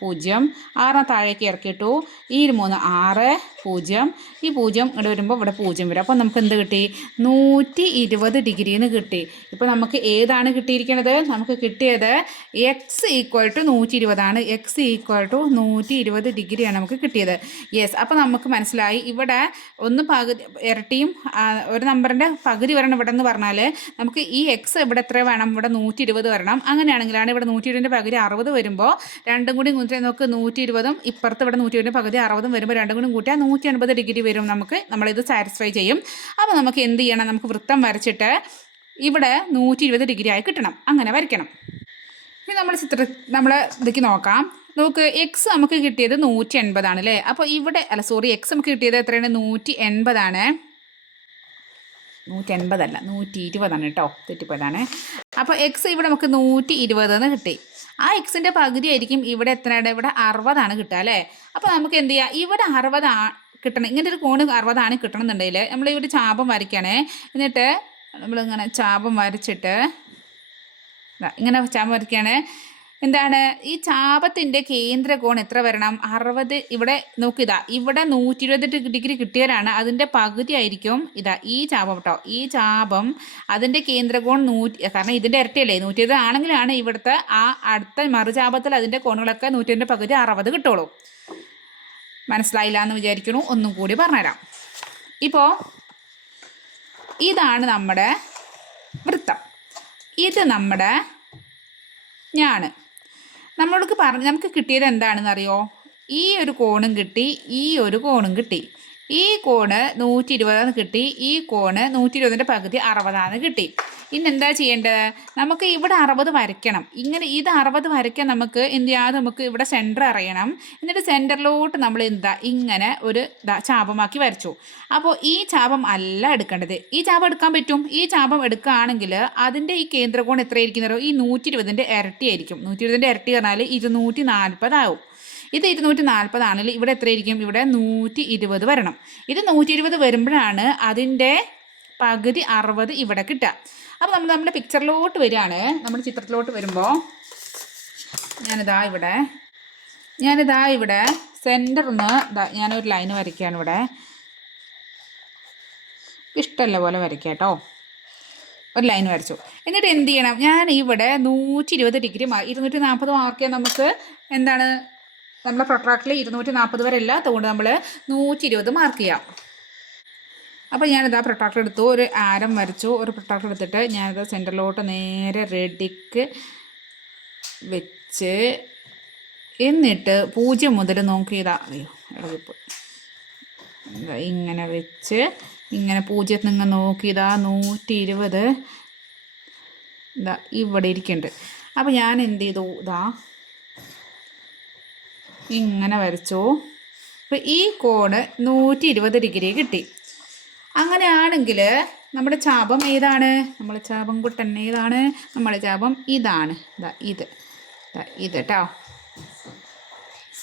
പൂജ്യം. ആറിനെ താഴേക്ക് ഇറക്കിയിട്ടു. ഈ മൂന്ന് ആറ് പൂജ്യം. ഈ പൂജ്യം ഇവിടെ വരുമ്പോൾ ഇവിടെ പൂജ്യം വരും. അപ്പോൾ നമുക്ക് എന്ത് കിട്ടി? നൂറ്റി ഇരുപത് ഡിഗ്രിന്ന് കിട്ടി. ഇപ്പോൾ നമുക്ക് ഏതാണ് കിട്ടിയിരിക്കുന്നത് നമുക്ക് കിട്ടിയത് എക്സ് ഈക്വൽ ടു നൂറ്റി ഇരുപതാണ് എക്സ് ഈക്വൽ ടു നൂറ്റി ഇരുപത് ഡിഗ്രിയാണ് നമുക്ക് കിട്ടിയത്. യെസ് അപ്പോൾ നമുക്ക് മനസ്സിലായി. ഇവിടെ ഒന്ന് പകുതി ഇരട്ടിയും ഒരു നമ്പറിന്റെ പകുതി വരണം ഇവിടെ എന്ന് പറഞ്ഞാൽ നമുക്ക് ഈ എക്സ് ഇവിടെ എത്ര വേണം? ഇവിടെ നൂറ്റി ഇരുപത് വരണം. അങ്ങനെയാണെങ്കിലാണ് ഇവിടെ നൂറ്റി ഇരുപതിന്റെ പകുതി അറുപത് വരുമ്പോൾ രണ്ടും കൂടി കൂട്ടിയാൽ നമുക്ക് നൂറ്റി ഇരുപതും ഇപ്പുറത്ത് ഇവിടെ നൂറ്റി ഇരുപതിന് പകുതി അറുപതും വരുമ്പോൾ രണ്ടും കൂടി കൂട്ടിയാൽ നൂറ്റി അൻപത് ഡിഗ്രി വരും നമുക്ക്. നമ്മളിത് സാറ്റിസ്ഫൈ ചെയ്യും. അപ്പോൾ നമുക്ക് എന്ത് ചെയ്യണം? നമുക്ക് വൃത്തം വരച്ചിട്ട് ഇവിടെ നൂറ്റി ഇരുപത് ഡിഗ്രി ആയി കിട്ടണം. അങ്ങനെ വരയ്ക്കണം. ഇനി നമ്മൾ ചിത്ര നമ്മൾ ഇതിലേക്ക് നോക്കാം. നമുക്ക് എക്സ് നമുക്ക് കിട്ടിയത് നൂറ്റി എൺപതാണ് അല്ലേ അപ്പോൾ ഇവിടെ അല്ല സോറി എക്സ് നമുക്ക് കിട്ടിയത് എത്രയാണ്? നൂറ്റി എൺപതാണ് നൂറ്റി എൺപതല്ല നൂറ്റി ഇരുപതാണ് കേട്ടോ തെറ്റിപ്പോയതാണ്. അപ്പോൾ എക്സ് ഇവിടെ നമുക്ക് നൂറ്റി ഇരുപതെന്ന് കിട്ടി. ആ എക്സിന്റെ പകുതി ആയിരിക്കും ഇവിടെ എത്രയാണ്? ഇവിടെ അറുപതാണ് കിട്ടുക അല്ലേ? അപ്പോൾ നമുക്ക് എന്ത് ചെയ്യാം? ഇവിടെ അറുപതാ കിട്ടണം. ഇങ്ങനെ ഒരു കോണ് അറുപതാണ് കിട്ടണമെന്നുണ്ടെങ്കിൽ നമ്മൾ ഇവിടെ ചാപം വരയ്ക്കണേ എന്നിട്ട് നമ്മളിങ്ങനെ ചാപം വരച്ചിട്ട് ഇങ്ങനെ ചാപം വരയ്ക്കുകയാണ്. എന്താണ്? ഈ ചാപത്തിന്റെ കേന്ദ്ര കോൺ എത്ര വരണം? അറുപത്. ഇവിടെ നോക്കിതാ ഇവിടെ നൂറ്റി ഇരുപത് ഡിഗ്രി കിട്ടിയാലാണ് അതിന്റെ പകുതി ആയിരിക്കും ഇതാ ഈ ചാപം കേട്ടോ. ഈ ചാപം അതിന്റെ കേന്ദ്ര കോൺ നൂറ്റി കാരണം ഇതിന്റെ ഇരട്ടിയല്ലേ നൂറ്റി ഇരുപത് ആണെങ്കിലാണ് ഇവിടുത്തെ ആ അടുത്ത മറുചാപത്തിൽ അതിന്റെ കോണുകളൊക്കെ നൂറ്റി ഇരുപതിന്റെ പകുതി അറുപത് കിട്ടുള്ളൂ. മനസ്സിലായില്ല എന്ന് വിചാരിക്കണു ഒന്നും കൂടി പറഞ്ഞുതരാം. ഇപ്പോ ഇതാണ് നമ്മുടെ വൃത്തം. ഇത് നമ്മുടെ ഞാണ്. നമ്മളോട് പറഞ്ഞ് നമുക്ക് കിട്ടിയത് എന്താണെന്ന് അറിയോ ഈ ഒരു കോണും കിട്ടി ഈ ഒരു കോണും കിട്ടി. ഈ കോണ് നൂറ്റി ഇരുപതാന്ന് കിട്ടി ഈ കോണ് നൂറ്റി ഇരുപതിന്റെ പകുതി അറുപതാന്ന് കിട്ടി. ഇനി എന്താ ചെയ്യേണ്ടത്? നമുക്ക് ഇവിടെ അറുപത് വരയ്ക്കണം. ഇങ്ങനെ ഇത് അറുപത് വരയ്ക്കാൻ നമുക്ക് എന്ത് ചെയ്യാതെ നമുക്ക് ഇവിടെ സെന്റർ അറിയണം. എന്നിട്ട് സെന്ററിലോട്ട് നമ്മൾ എന്താ? ഇങ്ങനെ ഒരു ചാപമാക്കി വരച്ചു. അപ്പോൾ ഈ ചാപം അല്ല എടുക്കേണ്ടത്. ഈ ചാപം എടുക്കാൻ പറ്റും? ഈ ചാപം എടുക്കുകയാണെങ്കിൽ അതിന്റെ ഈ കേന്ദ്രകോൺ എത്രയായിരിക്കുന്നതോ ഈ നൂറ്റി ഇരുപതിന്റെ ഇരട്ടിയായിരിക്കും. നൂറ്റി ഇരുപതിന്റെ ഇരട്ടി പറഞ്ഞാൽ ഇരുന്നൂറ്റി നാൽപ്പതാവും ഇത് ഇരുന്നൂറ്റി നാൽപ്പതാണെങ്കിൽ ഇവിടെ എത്രയായിരിക്കും? ഇവിടെ നൂറ്റി ഇരുപത് വരണം. ഇത് നൂറ്റി ഇരുപത് വരുമ്പോഴാണ് അതിന്റെ പകുതി അറുപത് ഇവിടെ കിട്ടുക. അപ്പോൾ നമ്മൾ നമ്മുടെ പിക്ചറിലോട്ട് വരികയാണ്. നമ്മുടെ ചിത്രത്തിലോട്ട് വരുമ്പോൾ ഞാനിതാ ഇവിടെ ഞാനിതാ ഇവിടെ സെന്ററിന്ന് ഞാനൊരു ലൈൻ വരയ്ക്കുകയാണ് ഇവിടെ. ഇഷ്ടമല്ല പോലെ വരയ്ക്കാം കേട്ടോ. ഒരു ലൈൻ വരച്ചു. എന്നിട്ട് എന്ത് ചെയ്യണം? ഞാൻ ഇവിടെ നൂറ്റി ഇരുപത് ഡിഗ്രി ഇരുന്നൂറ്റി നാൽപ്പത് മാർക്കിയാൽ നമുക്ക് എന്താണ് നമ്മളെ പ്രൊട്രാക്റ്റിൽ ഇരുന്നൂറ്റി നാൽപ്പത് വരെ ഇല്ല. അതുകൊണ്ട് നമ്മൾ നൂറ്റി ഇരുപത് മാർക്ക് ചെയ്യാം. അപ്പോൾ ഞാനിത് ആ പ്രൊട്രാക്ടർ എടുത്തു. ഒരു ആരം വരച്ചു. ഒരു പ്രൊട്രാക്ടർ എടുത്തിട്ട് ഞാനിത് സെന്ററിലോട്ട് നേരെ റെഡിക്ക് വെച്ച് എന്നിട്ട് പൂജ്യം മുതൽ നോക്കിയതാ അയ്യോ ഇളകിപ്പോയി. ഇങ്ങനെ വെച്ച് ഇങ്ങനെ പൂജ്യത്തിൽ നിന്ന് നോക്കിയതാ നൂറ്റി ഇരുപത് ഇതാ ഇവിടെ ഇരിക്കുന്നുണ്ട് അപ്പോൾ ഞാൻ എന്ത് ചെയ്തു? ഇതാ ഇങ്ങനെ വരച്ചു. അപ്പോൾ ഈ കോണ് നൂറ്റി ഇരുപത് ഡിഗ്രി കിട്ടി. അങ്ങനെയാണെങ്കിൽ നമ്മുടെ ചാപം ഏതാണ്? നമ്മുടെ ചാപം കുട്ടൻ ഏതാണ്? നമ്മുടെ ചാപം ഇതാണ്. ഇതാ. ഇത് കേട്ടോ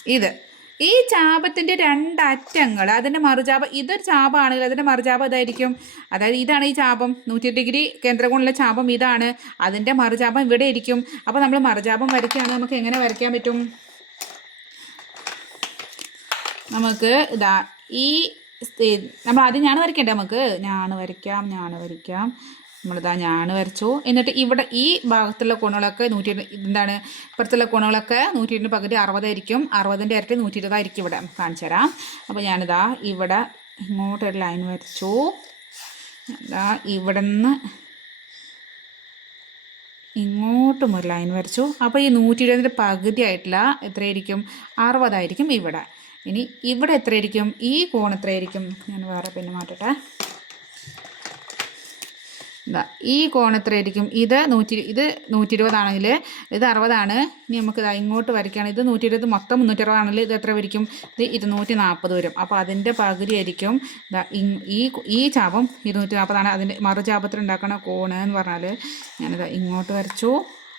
ഇത്. ഈ ചാപത്തിന്റെ രണ്ടറ്റങ്ങൾ അതിന്റെ മറുചാപം ഇതൊരു ചാപമാണെങ്കിൽ അതിന്റെ മറുചാപം ഇതായിരിക്കും. അതായത് ഇതാണ് ഈ ചാപം. നൂറ്റി ഡിഗ്രി കേന്ദ്രകോണിലെ ചാപം ഇതാണ്. അതിന്റെ മറുചാപം ഇവിടെ ഇരിക്കും അപ്പോൾ നമ്മൾ മറുചാപം വരയ്ക്കുകയാണെങ്കിൽ നമുക്ക് എങ്ങനെ വരയ്ക്കാൻ പറ്റും? നമുക്ക് ഇതാ ഈ നമ്മൾ ആദ്യം ഞാൻ വരയ്ക്കണ്ടേ നമുക്ക്? ഞാൻ വരയ്ക്കാം ഞാൻ വരയ്ക്കാം. നമ്മളിതാ ഞാൻ വരച്ചു. എന്നിട്ട് ഇവിടെ ഈ ഭാഗത്തുള്ള കോണുകളൊക്കെ നൂറ്റി എന്താണ് ഇപ്പുറത്തുള്ള കോണുകളൊക്കെ നൂറ്റി ഇരുന്ന് പകുതി അറുപതായിരിക്കും. അറുപതിന്റെ ഇരട്ടി നൂറ്റി ഇരുപതായിരിക്കും ഇവിടെ. കാണിച്ചു തരാം. അപ്പോൾ ഞാനിതാ ഇവിടെ ഇങ്ങോട്ടൊരു ലൈൻ വരച്ചു. ഇതാ ഇവിടെ നിന്ന് ഇങ്ങോട്ടും ഒരു ലൈൻ വരച്ചു. അപ്പോൾ ഈ നൂറ്റി ഇരുപതിന്റെ പകുതി ആയിട്ടില്ല എത്രയായിരിക്കും? അറുപതായിരിക്കും ഇവിടെ. ഇനി ഇവിടെ എത്രയായിരിക്കും? ഈ കോൺ എത്രയായിരിക്കും? ഞാൻ വേറെ പിന്നെ മാറ്റട്ടെ. എന്താ ഈ കോൺ എത്രയായിരിക്കും? ഇത് നൂറ്റി ഇത് നൂറ്റി ഇരുപതാണെങ്കിൽ ഇത് അറുപതാണ്. ഇനി നമുക്ക് ഇതാ ഇങ്ങോട്ട് വരയ്ക്കുകയാണ് ഇത് നൂറ്റി ഇരുപത് മൊത്തം മുന്നൂറ്റി അറുപതാണെങ്കിൽ ഇത് എത്ര വരിക്കും? ഇത് ഇരുന്നൂറ്റി നാൽപ്പത് വരും. അപ്പോൾ അതിന്റെ പകുതി ആയിരിക്കും ഇതാ ഈ ഈ ചാപം ഇരുന്നൂറ്റി നാൽപ്പതാണ് അതിന്റെ മറുചാപത്തിൽ ഉണ്ടാക്കുന്ന കോണ് എന്ന് പറഞ്ഞാൽ ഞാനിതാ ഇങ്ങോട്ട് വരച്ചു.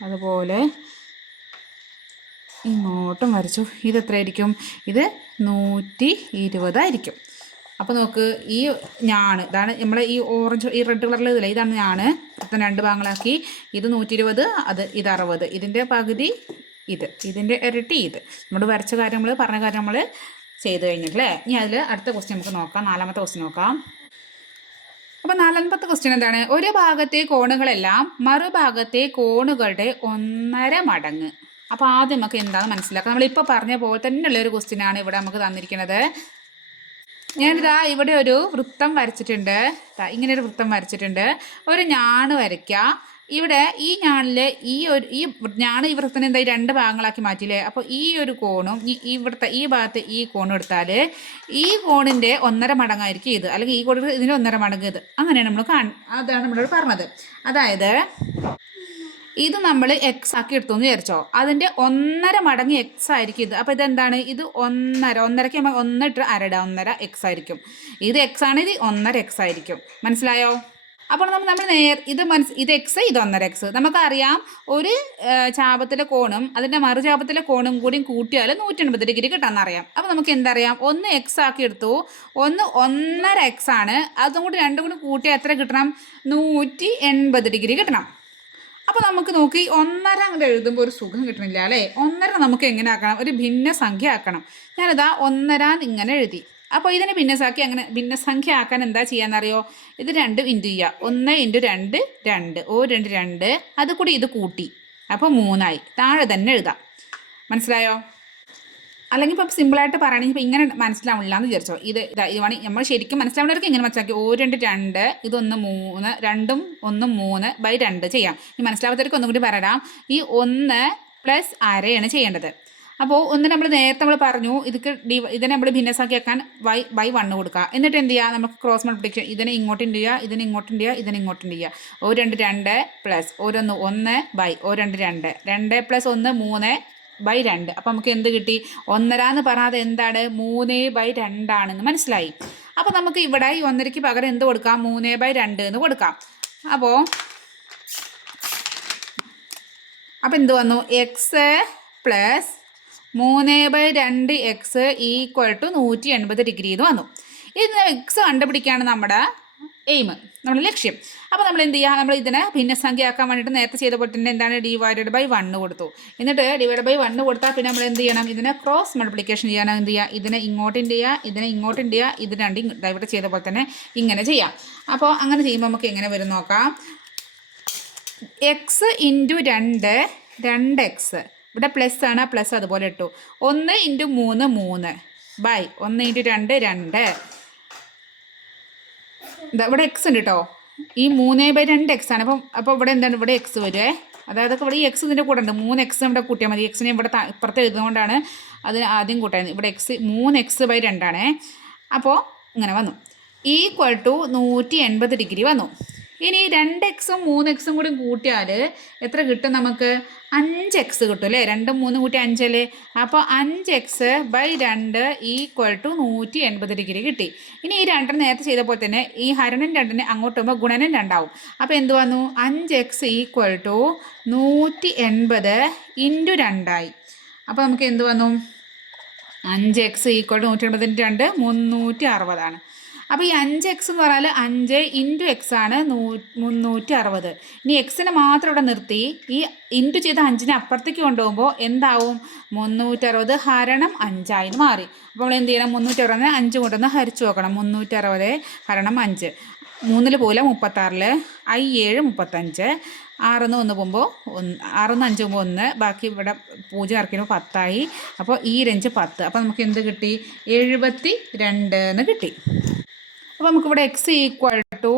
അതുപോലെ ഇങ്ങോട്ടും വരച്ചു ഇത് എത്രയായിരിക്കും? ഇത് നൂറ്റി ഇരുപതായിരിക്കും അപ്പോൾ നോക്ക് ഈ ഞാണ് ഇതാണ് നമ്മളെ ഈ ഓറഞ്ച് ഈ റെഡ് കളറിൽ ഇതില്ല ഇതാണ് ഞാണ്. മൊത്തം രണ്ട് ഭാഗങ്ങളാക്കി. ഇത് നൂറ്റി ഇരുപത് അത് ഇത് അറുപത്. ഇതിന്റെ പകുതി ഇത്. ഇതിന്റെ ഇരട്ടി ഇത്. നമ്മൾ വരച്ച കാര്യം നമ്മൾ പറഞ്ഞ കാര്യം നമ്മൾ ചെയ്ത് കഴിഞ്ഞിട്ടില്ലേ? ഇനി അതിൽ അടുത്ത ക്വസ്റ്റ്യൻ നമുക്ക് നോക്കാം. നാലാമത്തെ ക്വസ്റ്റ്യൻ നോക്കാം. അപ്പോൾ നാലാമത്തെ ക്വസ്റ്റ്യൻ എന്താണ്? ഒരു ഭാഗത്തെ കോണുകളെല്ലാം മറുഭാഗത്തെ കോണുകളുടെ ഒന്നര മടങ്ങ്. അപ്പോൾ ആദ്യം നമുക്ക് എന്താണെന്ന് മനസ്സിലാക്കാം നമ്മളിപ്പോൾ പറഞ്ഞ പോലെ തന്നെയുള്ള ഒരു ക്വസ്റ്റിനാണ് ഇവിടെ നമുക്ക് തന്നിരിക്കുന്നത്. ഞാനിതാ ഇവിടെ ഒരു വൃത്തം വരച്ചിട്ടുണ്ട്. ഇങ്ങനെ ഒരു വൃത്തം വരച്ചിട്ടുണ്ട്. ഒരു ഞാണ് വരയ്ക്കുക ഇവിടെ ഈ ഞാണിൽ ഈ ഒരു ഈ ഞാണ് ഈ വൃത്തത്തിന് എന്താ രണ്ട് ഭാഗങ്ങളാക്കി മാറ്റിയില്ലേ? അപ്പോൾ ഈ ഒരു കോണും ഈ ഈ ഇവിടുത്തെ ഈ ഭാഗത്ത് ഈ കോണും എടുത്താൽ ഈ കോണിന്റെ ഒന്നര മടങ്ങായിരിക്കും ഇത്. അല്ലെങ്കിൽ ഈ കോണിൽ ഇതിന്റെ ഒന്നര മടങ്ങ് ഇത്. അങ്ങനെയാണ് നമ്മൾ കാണ അതാണ് നമ്മളോട് പറഞ്ഞത്. അതായത് ഇത് നമ്മൾ എക്സ് ആക്കി എടുത്തു എന്ന് വിചാരിച്ചോ? അതിന്റെ ഒന്നര മടങ്ങ് എക്സ് ആയിരിക്കും ഇത്. അപ്പോൾ ഇതെന്താണ്? ഇത് ഒന്നര ഒന്നരയ്ക്ക് നമ്മൾ ഒന്നിട്ട് അരട. ഒന്നര എക്സ് ആയിരിക്കും. ഇത് എക്സ് ആണ് ഇത് ഒന്നര എക്സ് ആയിരിക്കും. മനസ്സിലായോ? അപ്പോൾ നമ്മൾ നമ്മൾ നേർ ഇത് മനസ് ഇത് എക്സ് ഇത് ഒന്നര എക്സ് നമുക്കറിയാം ഒരു ചാപത്തിലെ കോണും അതിന്റെ മറുചാപത്തിലെ കോണും കൂടി കൂട്ടിയാൽ നൂറ്റി എൺപത് ഡിഗ്രി കിട്ടാമെന്നറിയാം അപ്പോൾ നമുക്ക് എന്തറിയാം? ഒന്ന് എക്സ് ആക്കി എടുത്തു. ഒന്ന് ഒന്നര എക്സ് ആണ്. അതും കൂടി രണ്ടും കൂടി കൂട്ടിയാൽ എത്ര കിട്ടണം? നൂറ്റി എൺപത് ഡിഗ്രി കിട്ടണം. അപ്പോൾ നമുക്ക് നോക്കി ഒന്നര അങ്ങോട്ട് എഴുതുമ്പോൾ ഒരു സുഖം കിട്ടണില്ല അല്ലേ? ഒന്നര നമുക്ക് എങ്ങനെ ആക്കണം? ഒരു ഭിന്ന സംഖ്യ ആക്കണം. ഞാനിതാ ഒന്നര ഇങ്ങനെ എഴുതി. അപ്പോൾ ഇതിനെ ഭിന്നസാക്കി അങ്ങനെ ഭിന്നസംഖ്യ ആക്കാൻ എന്താ ചെയ്യാന്നറിയോ? ഇത് രണ്ട് ഇന്റു ചെയ്യുക ഒന്ന് ഇന്റു രണ്ട് രണ്ട്. ഓ രണ്ട് രണ്ട്. അത് കൂടി ഇത് കൂട്ടി. അപ്പോൾ മൂന്നായി. താഴെ തന്നെ എഴുതാം. മനസ്സിലായോ? അല്ലെങ്കിൽ ഇപ്പം സിമ്പിളായിട്ട് പറയുകയാണെങ്കിൽ ഇപ്പം ഇങ്ങനെ മനസ്സിലാവില്ല എന്ന് വിചാരിച്ചോ. ഇത് ഇതാണ് നമ്മൾ ശരിക്കും മനസ്സിലാവുന്നവർക്ക് ഇങ്ങനെ മനസ്സിലാക്കി. ഓ രണ്ട് രണ്ട് ഇതൊന്ന് മൂന്ന് രണ്ടും ഒന്ന് മൂന്ന് ബൈ രണ്ട് ചെയ്യാം. ഈ മനസ്സിലാവാത്തവർക്ക് ഒന്നും കൂടി പറയാം ഈ ഒന്ന് പ്ലസ് അരയാണ് ചെയ്യേണ്ടത്. അപ്പോൾ ഒന്ന് നമ്മൾ നേരത്തെ നമ്മൾ പറഞ്ഞു ഇതിക്ക് ഡി ഇതിനെ നമ്മൾ ഭിന്നസാക്കി ആക്കാൻ വൈ ബൈ വണ്ണ് കൊടുക്കുക. എന്നിട്ട് എന്ത് ചെയ്യുക? നമുക്ക് ക്രോസ് മൾട്ടിപ്ലിക്കേഷൻ ഇതിനെ ഇങ്ങോട്ടും ചെയ്യുക? ഇതിനെ ഇങ്ങോട്ടും ചെയ്യുക? ഇതിനെ ഇങ്ങോട്ടും ചെയ്യുക? ഒരു രണ്ട് രണ്ട് പ്ലസ് ഓരോന്ന് ഒന്ന് ബൈ ഓ രണ്ട് രണ്ട്. രണ്ട് പ്ലസ് ഒന്ന് മൂന്ന് ബൈ രണ്ട്. അപ്പം നമുക്ക് എന്ത് കിട്ടി? ഒന്നര എന്ന് പറയാതെ എന്താണ് മൂന്ന് ബൈ രണ്ടാണെന്ന് മനസ്സിലായി. അപ്പോൾ നമുക്ക് ഇവിടെ ഈ ഒന്നരയ്ക്ക് പകരം എന്ത് കൊടുക്കാം? മൂന്ന് ബൈ രണ്ട് എന്ന് കൊടുക്കാം. അപ്പോൾ അപ്പം എന്ത് വന്നു? എക്സ് പ്ലസ് മൂന്ന് ബൈ രണ്ട് എക്സ് ഈക്വൽ ടു നൂറ്റി എൺപത് ഡിഗ്രി എന്ന് വന്നു. ഇത് എക്സ് കണ്ടുപിടിക്കുകയാണ് നമ്മുടെ എയിം നമ്മുടെ ലക്ഷ്യം. അപ്പോൾ നമ്മൾ എന്ത് ചെയ്യുക നമ്മൾ ഇതിനെ ഭിന്നസംഖ്യയാക്കാൻ വേണ്ടിയിട്ട് നേരത്തെ ചെയ്ത പോലെ എന്താണ് ഡിവൈഡഡ് ബൈ വണ്ണ് കൊടുത്തു. എന്നിട്ട് ഡിവൈഡ് ബൈ വണ്ണ് കൊടുത്താൽ പിന്നെ നമ്മൾ എന്ത് ചെയ്യണം? ഇതിനെ ക്രോസ് മൾട്ടിപ്ലിക്കേഷൻ ചെയ്യാൻ എന്ത് ചെയ്യുക ഇതിനെ ഇങ്ങോട്ടും ചെയ്യുക ഇതിനെ ഇങ്ങോട്ടും ചെയ്യുക ഇത് രണ്ടും ഡൈവേർട്ട് ചെയ്ത പോലെ തന്നെ ഇങ്ങനെ ചെയ്യാം. അപ്പോൾ അങ്ങനെ ചെയ്യുമ്പോൾ നമുക്ക് എങ്ങനെ വരും നോക്കാം. എക്സ് ഇന്റു രണ്ട് രണ്ട് എക്സ് ഇവിടെ പ്ലസ് ആണ് പ്ലസ് അതുപോലെ ഇട്ടു. ഒന്ന് ഇന്റു മൂന്ന് മൂന്ന്. ബൈ ഒന്ന് ഇന്റു രണ്ട് രണ്ട്. ഇവിടെ എക്സ് ഉണ്ട് കേട്ടോ ഈ മൂന്ന് ബൈ രണ്ട് എക്സ് ആണ്. അപ്പം അപ്പോൾ ഇവിടെ എന്താണ്? ഇവിടെ എക്സ് വരുവേ അതായത് ഇവിടെ ഈ എക്സ് ഇതിന്റെ കൂടെ ഉണ്ട്. മൂന്ന് എക്സ് ഇവിടെ കൂട്ടിയാൽ മതി. എക്സിനെ ഇവിടെ ഇപ്പുറത്ത് എഴുതുന്നതുകൊണ്ടാണ് അതിന് ആദ്യം കൂട്ടായത്. ഇവിടെ എക്സ് മൂന്ന് എക്സ് ബൈ രണ്ടാണേ അപ്പോൾ ഇങ്ങനെ വന്നു. ഈക്വൽ ടു നൂറ്റി എൺപത് ഡിഗ്രി വന്നു. ഇനി രണ്ട് എക്സും മൂന്ന് എക്സും കൂടി കൂട്ടിയാൽ എത്ര കിട്ടും നമുക്ക്? അഞ്ച് എക്സ് കിട്ടും അല്ലേ? രണ്ടും മൂന്നും കൂട്ടി അഞ്ചല്ലേ? അപ്പോൾ അഞ്ച് എക്സ് ബൈ രണ്ട് ഈക്വൽ ടു നൂറ്റി എൺപത് ഡിഗ്രി കിട്ടി. ഇനി ഈ രണ്ടെണ്ണം നേരത്തെ ചെയ്ത പോലെ തന്നെ ഈ ഹരണം രണ്ടിന് അങ്ങോട്ട് പോകുമ്പോൾ ഗുണനം രണ്ടാവും. അപ്പോൾ എന്ത് വന്നു? അഞ്ച് എക്സ് ഈക്വൽ ടു നൂറ്റി എൺപത് ഇന്റു രണ്ടായി. അപ്പോൾ നമുക്ക് എന്ത് വന്നു? അഞ്ച് എക്സ് ഈക്വൽ ടു നൂറ്റി എൺപതിന്റെ രണ്ട് മുന്നൂറ്റി അറുപതാണ്. അപ്പോൾ ഈ അഞ്ച് എക്സ് എന്ന് പറഞ്ഞാൽ അഞ്ച് ഇന്റു എക്സ് ആണ് നൂ മുന്നൂറ്റി അറുപത്. ഇനി എക്സിനെ മാത്രം ഇവിടെ നിർത്തി. ഈ ഇന്റു ചെയ്ത അഞ്ചിനെ അപ്പുറത്തേക്ക് കൊണ്ടുപോകുമ്പോൾ എന്താവും? മുന്നൂറ്ററുപത് ഹരണം അഞ്ചായി മാറി. അപ്പോൾ നമ്മൾ എന്ത് ചെയ്യണം? മുന്നൂറ്ററുപത് അഞ്ച് കൊണ്ടൊന്ന് ഹരിച്ചു നോക്കണം. മുന്നൂറ്ററുപത് ഹരണം അഞ്ച്. മൂന്നിൽ പോലെ മുപ്പത്താറിൽ ഐ ഏഴ് മുപ്പത്തഞ്ച്. ആറെന്ന് ഒന്ന് പോകുമ്പോൾ ഒന്ന് ആറെന്ന് അഞ്ച് പോകുമ്പോൾ ഒന്ന്. ബാക്കി ഇവിടെ പൂജ്യം ഇറക്കിയപ്പോൾ പത്തായി. അപ്പോൾ ഈ രഞ്ച് പത്ത്. അപ്പോൾ നമുക്ക് എന്ത് കിട്ടി? എഴുപത്തി രണ്ട് എന്ന് കിട്ടി. അപ്പോൾ നമുക്കിവിടെ എക്സ് ഈക്വൽ ടു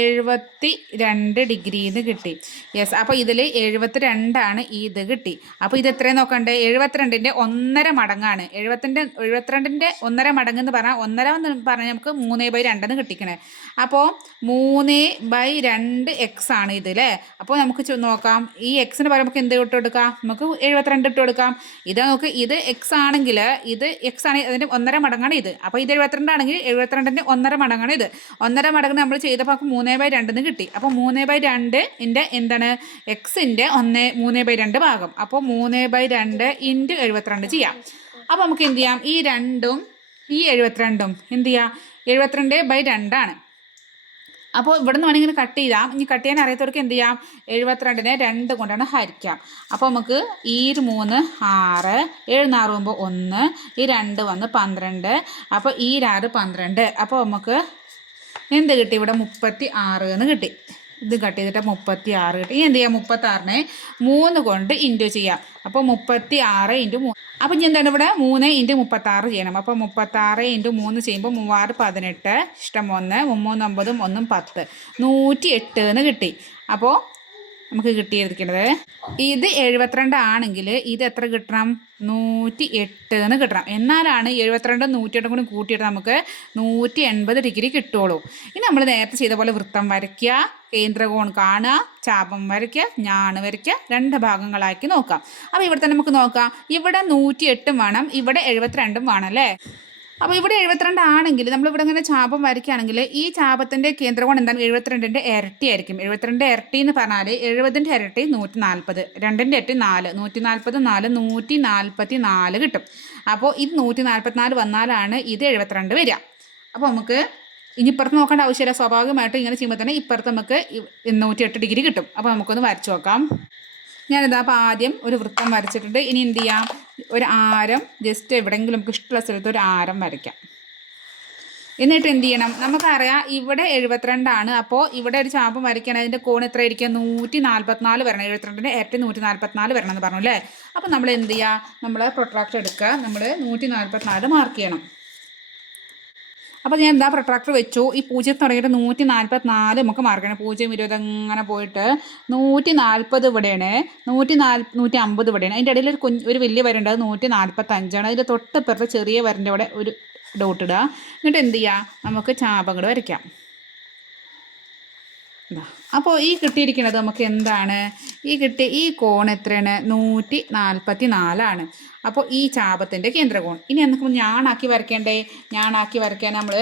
എഴുപത്തി രണ്ട് ഡിഗ്രി എന്ന് കിട്ടി. യെസ് അപ്പോൾ ഇതിൽ എഴുപത്തി രണ്ടാണ് ഇത് കിട്ടി. അപ്പോൾ ഇത് എത്രയും നോക്കണ്ടേ? എഴുപത്തിരണ്ടിന്റെ ഒന്നര മടങ്ങാണ്. എഴുപത്തിന്റെ എഴുപത്തിരണ്ടിന്റെ ഒന്നര മടങ്ങ് എന്ന് പറഞ്ഞാൽ ഒന്നര എന്ന് പറഞ്ഞാൽ നമുക്ക് മൂന്ന് ബൈ രണ്ടെന്ന് കിട്ടിക്കണേ. അപ്പോൾ മൂന്ന് ബൈ രണ്ട് എക്സ് ആണ് ഇത് അല്ലേ അപ്പോൾ നമുക്ക് നോക്കാം. ഈ എക്സിന് പകരം നമുക്ക് എന്ത് ഇട്ട് കൊടുക്കാം? നമുക്ക് എഴുപത്തിരണ്ട് ഇട്ട് കൊടുക്കാം. ഇത് നമുക്ക് ഇത് എക്സ് ആണെങ്കിൽ ഇത് എക്സ് ആണെങ്കിൽ അതിന്റെ ഒന്നര മടങ്ങാണ് ഇത്. അപ്പോൾ ഇത് എഴുപത്തിരണ്ടാണെങ്കിൽ എഴുപത്തിരണ്ടിന്റെ ഒന്നര മടങ്ങാണ് ഇത്. ഒന്നര മടങ്ങ് നമ്മൾ ചെയ്തപ്പോൾ നമുക്ക് മൂന്ന് ബൈ രണ്ടെന്ന് കിട്ടി. അപ്പോൾ മൂന്ന് ബൈ രണ്ട് ഇന്റെ എന്താണ്? എക്സിന്റെ ഒന്ന് മൂന്ന് ബൈ രണ്ട് ഭാഗം. അപ്പോൾ മൂന്ന് ബൈ രണ്ട് ഇന്റു എഴുപത്തിരണ്ട് ചെയ്യാം. അപ്പോൾ നമുക്ക് എന്ത് ചെയ്യാം? ഈ രണ്ടും ഈ എഴുപത്തിരണ്ടും എന്ത് ചെയ്യാം? എഴുപത്തിരണ്ട് ബൈ രണ്ടാണ്. അപ്പോൾ ഇവിടെ നിന്ന് വേണമെങ്കിൽ കട്ട് ചെയ്താം. ഇനി കട്ട് ചെയ്യാൻ അറിയാത്തവർക്ക് എന്ത് ചെയ്യാം? എഴുപത്തിരണ്ടിനെ രണ്ട് കൊണ്ടാണ് ഹരിക്കാം. അപ്പോൾ നമുക്ക് ഈ മൂന്ന് ആറ് ഏഴ് പോകുമ്പോൾ ഒന്ന് ഈ രണ്ട് വന്ന് പന്ത്രണ്ട്. അപ്പോൾ ഈ ആറ് പന്ത്രണ്ട്. അപ്പോൾ നമുക്ക് എന്ത് കിട്ടി? ഇവിടെ മുപ്പത്തി ആറ് എന്ന് കിട്ടി. ഇത് കട്ട് ചെയ്തിട്ട് മുപ്പത്തി ആറ് കിട്ടി. ഇനി എന്ത് ചെയ്യാം? മുപ്പത്തി ആറിനെ മൂന്ന് കൊണ്ട് ഇന്റു ചെയ്യാം. അപ്പോൾ മുപ്പത്തി ആറ് ഇന്റു മൂന്ന് അപ്പോൾ ഞാൻ എന്താണ് ഇവിടെ? മൂന്ന് ഇന്റു മുപ്പത്തി ആറ് ചെയ്യണം. അപ്പോൾ മുപ്പത്തി ആറ് ഇന്റു മൂന്ന് ചെയ്യുമ്പോൾ മൂവാറ് പതിനെട്ട് ഇഷ്ടം ഒന്ന് മുമ്മൂന്നൊമ്പതും ഒന്നും പത്ത്. നൂറ്റി എട്ട് എന്ന് കിട്ടി. അപ്പോൾ നമുക്ക് കിട്ടിയിരിക്കുന്നത് ഇത് എഴുപത്തിരണ്ട് ആണെങ്കിൽ ഇത് എത്ര കിട്ടണം? നൂറ്റി എട്ട് എന്ന് കിട്ടണം. എന്നാലാണ് എഴുപത്തിരണ്ടും നൂറ്റി എട്ടും കൂടി കൂട്ടിയിട്ട് നമുക്ക് നൂറ്റി എൺപത് ഡിഗ്രി കിട്ടുള്ളൂ ഇനി നമ്മൾ നേരത്തെ ചെയ്ത പോലെ വൃത്തം വരയ്ക്കുക കേന്ദ്രകോൺ കാണുക ചാപം വരയ്ക്കുക ഞാണ് വരയ്ക്കുക രണ്ട് ഭാഗങ്ങളാക്കി നോക്കാം. അപ്പോൾ ഇവിടെ തന്നെ നമുക്ക് നോക്കാം. ഇവിടെ നൂറ്റി എട്ടും വേണം ഇവിടെ എഴുപത്തിരണ്ടും വേണം അല്ലേ? അപ്പോൾ ഇവിടെ എഴുപത്തിരണ്ട് ആണെങ്കിൽ നമ്മളിവിടെ ഇങ്ങനെ ചാപം വരയ്ക്കുകയാണെങ്കിൽ ഈ ചാപത്തിന്റെ കേന്ദ്രകോൺ എന്താണ്? എഴുപത്തിരണ്ടിന്റെ ഇരട്ടി ആയിരിക്കും. എഴുപത്തിരണ്ട് ഇരട്ടി എന്ന് പറഞ്ഞാൽ എഴുപതിന്റെ ഇരട്ടി നൂറ്റി നാൽപ്പത് രണ്ടിന്റെ ഇരട്ടി നാല്. നൂറ്റി നാൽപ്പത് നാല് നൂറ്റി നാൽപ്പത്തി നാല് കിട്ടും. അപ്പോൾ ഇത് നൂറ്റി നാൽപ്പത്തിനാല് വന്നാലാണ് ഇത് എഴുപത്തിരണ്ട് വരിക. അപ്പോൾ നമുക്ക് ഇനി ഇപ്പുറത്ത് നോക്കേണ്ട ആവശ്യമില്ല. സ്വാഭാവികമായിട്ടും ഇങ്ങനെ ചെയ്യുമ്പോൾ തന്നെ ഇപ്പുറത്ത് നമുക്ക് നൂറ്റി എട്ട് ഡിഗ്രി കിട്ടും. അപ്പോൾ നമുക്കൊന്ന് വരച്ചു നോക്കാം. ഞാനിതാ അപ്പോൾ ആദ്യം ഒരു വൃത്തം വരച്ചിട്ടുണ്ട്. ഇനി എന്ത് ചെയ്യാം? ഒരു ആരം ജസ്റ്റ് എവിടെയെങ്കിലും നമുക്ക് ഇഷ്ടമുള്ള സ്ഥലത്ത് ഒരു ആരം വരയ്ക്കാം. എന്നിട്ട് എന്ത് ചെയ്യണം? നമുക്കറിയാം ഇവിടെ എഴുപത്തിരണ്ടാണ്. അപ്പോൾ ഇവിടെ ഒരു ചാമ്പ് വരയ്ക്കണം അതിന്റെ കോൺ എത്ര ആയിരിക്കും നൂറ്റി നാൽപ്പത്തിനാല് വരണം. എഴുപത്തിരണ്ടിന്റെ ഏറ്റവും നൂറ്റി നാൽപ്പത്തിനാല് വരണം എന്ന് പറഞ്ഞു അല്ലേ? അപ്പോൾ നമ്മൾ എന്ത് ചെയ്യുക നമ്മൾ പ്രൊട്രാക്റ്റ് എടുക്കുക. നമ്മൾ നൂറ്റി നാൽപ്പത്തിനാല് മാർക്ക് ചെയ്യണം. അപ്പോൾ ഞാൻ എന്താ പ്രൊട്രാക്ടർ വെച്ചു? ഈ പൂജ്യം തുടങ്ങിയിട്ട് നൂറ്റി നാൽപ്പത്തി നാല് നമുക്ക് മാർക്കണേ പൂജ്യം ഇരുപത് അങ്ങനെ പോയിട്ട് നൂറ്റി നാൽപ്പത് ഇവിടെയാണ്. നൂറ്റി നാല് നൂറ്റി അമ്പത് ഇവിടെയാണ്. അതിന്റെ ഇടയിൽ ഒരു കുഞ്ഞ് ഒരു വലിയ വരണ്ട് അത് നൂറ്റി നാൽപ്പത്തഞ്ചാണ് അതിന്റെ അതിന്റെ തൊട്ടിപ്പുറത്ത് ചെറിയ വരന്റെ അവിടെ ഒരു ഡോട്ട് ഇടുക. എന്നിട്ട് എന്ത് ചെയ്യുക നമുക്ക് ചാപങ്ങൾ വരയ്ക്കാം. അപ്പോൾ ഈ കിട്ടിയിരിക്കുന്നത് നമുക്ക് എന്താണ്? ഈ കിട്ടിയ ഈ കോൺ എത്രയാണ്? നൂറ്റി നാൽപ്പത്തി നാലാണ് അപ്പോൾ ഈ ചാപത്തിന്റെ കേന്ദ്രകോൺ ഇനി നമുക്ക് ഞാണാക്കി വരയ്ക്കേണ്ടേ? ഞാണാക്കി വരയ്ക്കാൻ നമ്മൾ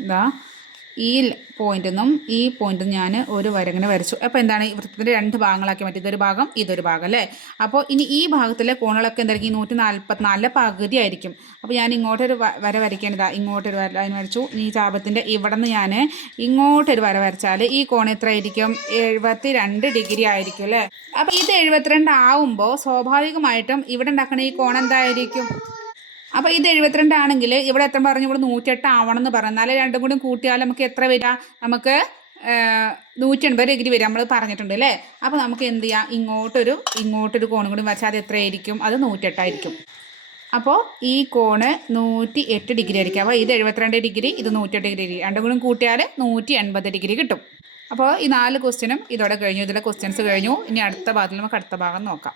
ഇതാ ഈ പോയിന്റിൽ നിന്നും ഈ പോയിന്റിൽ നിന്ന് ഞാൻ ഒരു വരങ്ങനെ വരച്ചു. അപ്പോൾ എന്താണ്? ഈ വൃത്തത്തിന്റെ രണ്ട് ഭാഗങ്ങളാക്കി മാറ്റി. ഇതൊരു ഭാഗം ഇതൊരു ഭാഗം അല്ലേ? അപ്പോൾ ഇനി ഈ ഭാഗത്തിലെ കോണുകളൊക്കെ എന്തായിരിക്കും? നൂറ്റി നാൽപ്പത്തിനാലിലെ പകുതി ആയിരിക്കും. അപ്പോൾ ഞാൻ ഇങ്ങോട്ടൊരു വര വരയ്ക്കേണ്ടതാ ഇങ്ങോട്ടൊരു വര അതിന് വരച്ചു. ഈ ചാപത്തിന്റെ ഇവിടെ നിന്ന് ഞാൻ ഇങ്ങോട്ടൊരു വര വരച്ചാൽ ഈ കോൺ എത്ര ആയിരിക്കും എഴുപത്തി രണ്ട് ഡിഗ്രി ആയിരിക്കും അല്ലേ? അപ്പോൾ ഇത് എഴുപത്തിരണ്ട് ആവുമ്പോൾ സ്വാഭാവികമായിട്ടും ഇവിടെ ഉണ്ടാക്കുന്ന ഈ കോൺ എന്തായിരിക്കും? അപ്പോൾ ഇത് എഴുപത്തിരണ്ട് ആണെങ്കിൽ ഇവിടെ എത്ര പറഞ്ഞു? ഇവിടെ നൂറ്റെട്ട് ആവണം എന്ന് പറഞ്ഞു. എന്നാലും രണ്ടും കൂടി കൂട്ടിയാൽ നമുക്ക് എത്ര വരിക? നമുക്ക് നൂറ്റി എൺപത് ഡിഗ്രി വരിക നമ്മൾ പറഞ്ഞിട്ടുണ്ട് അല്ലേ? അപ്പോൾ നമുക്ക് എന്ത് ചെയ്യാം? ഇങ്ങോട്ടൊരു ഇങ്ങോട്ടൊരു കോണും കൂടി വരച്ചാൽ അത് എത്രയായിരിക്കും? അത് നൂറ്റെട്ടായിരിക്കും. അപ്പോൾ ഈ കോണ് നൂറ്റി എട്ട് ഡിഗ്രി ആയിരിക്കും. അപ്പോൾ ഇത് എഴുപത്തിരണ്ട് ഡിഗ്രി ഇത് നൂറ്റെട്ട് ഡിഗ്രി. രണ്ടും കൂടി കൂട്ടിയാൽ നൂറ്റി എൺപത് ഡിഗ്രി കിട്ടും. അപ്പോൾ ഈ നാല് ക്വസ്റ്റ്യനും ഇതോടെ കഴിഞ്ഞു. ഇതിലെ ക്വസ്റ്റ്യൻസ് കഴിഞ്ഞു. ഇനി അടുത്ത ഭാഗത്തിൽ നമുക്ക് അടുത്ത ഭാഗം നോക്കാം.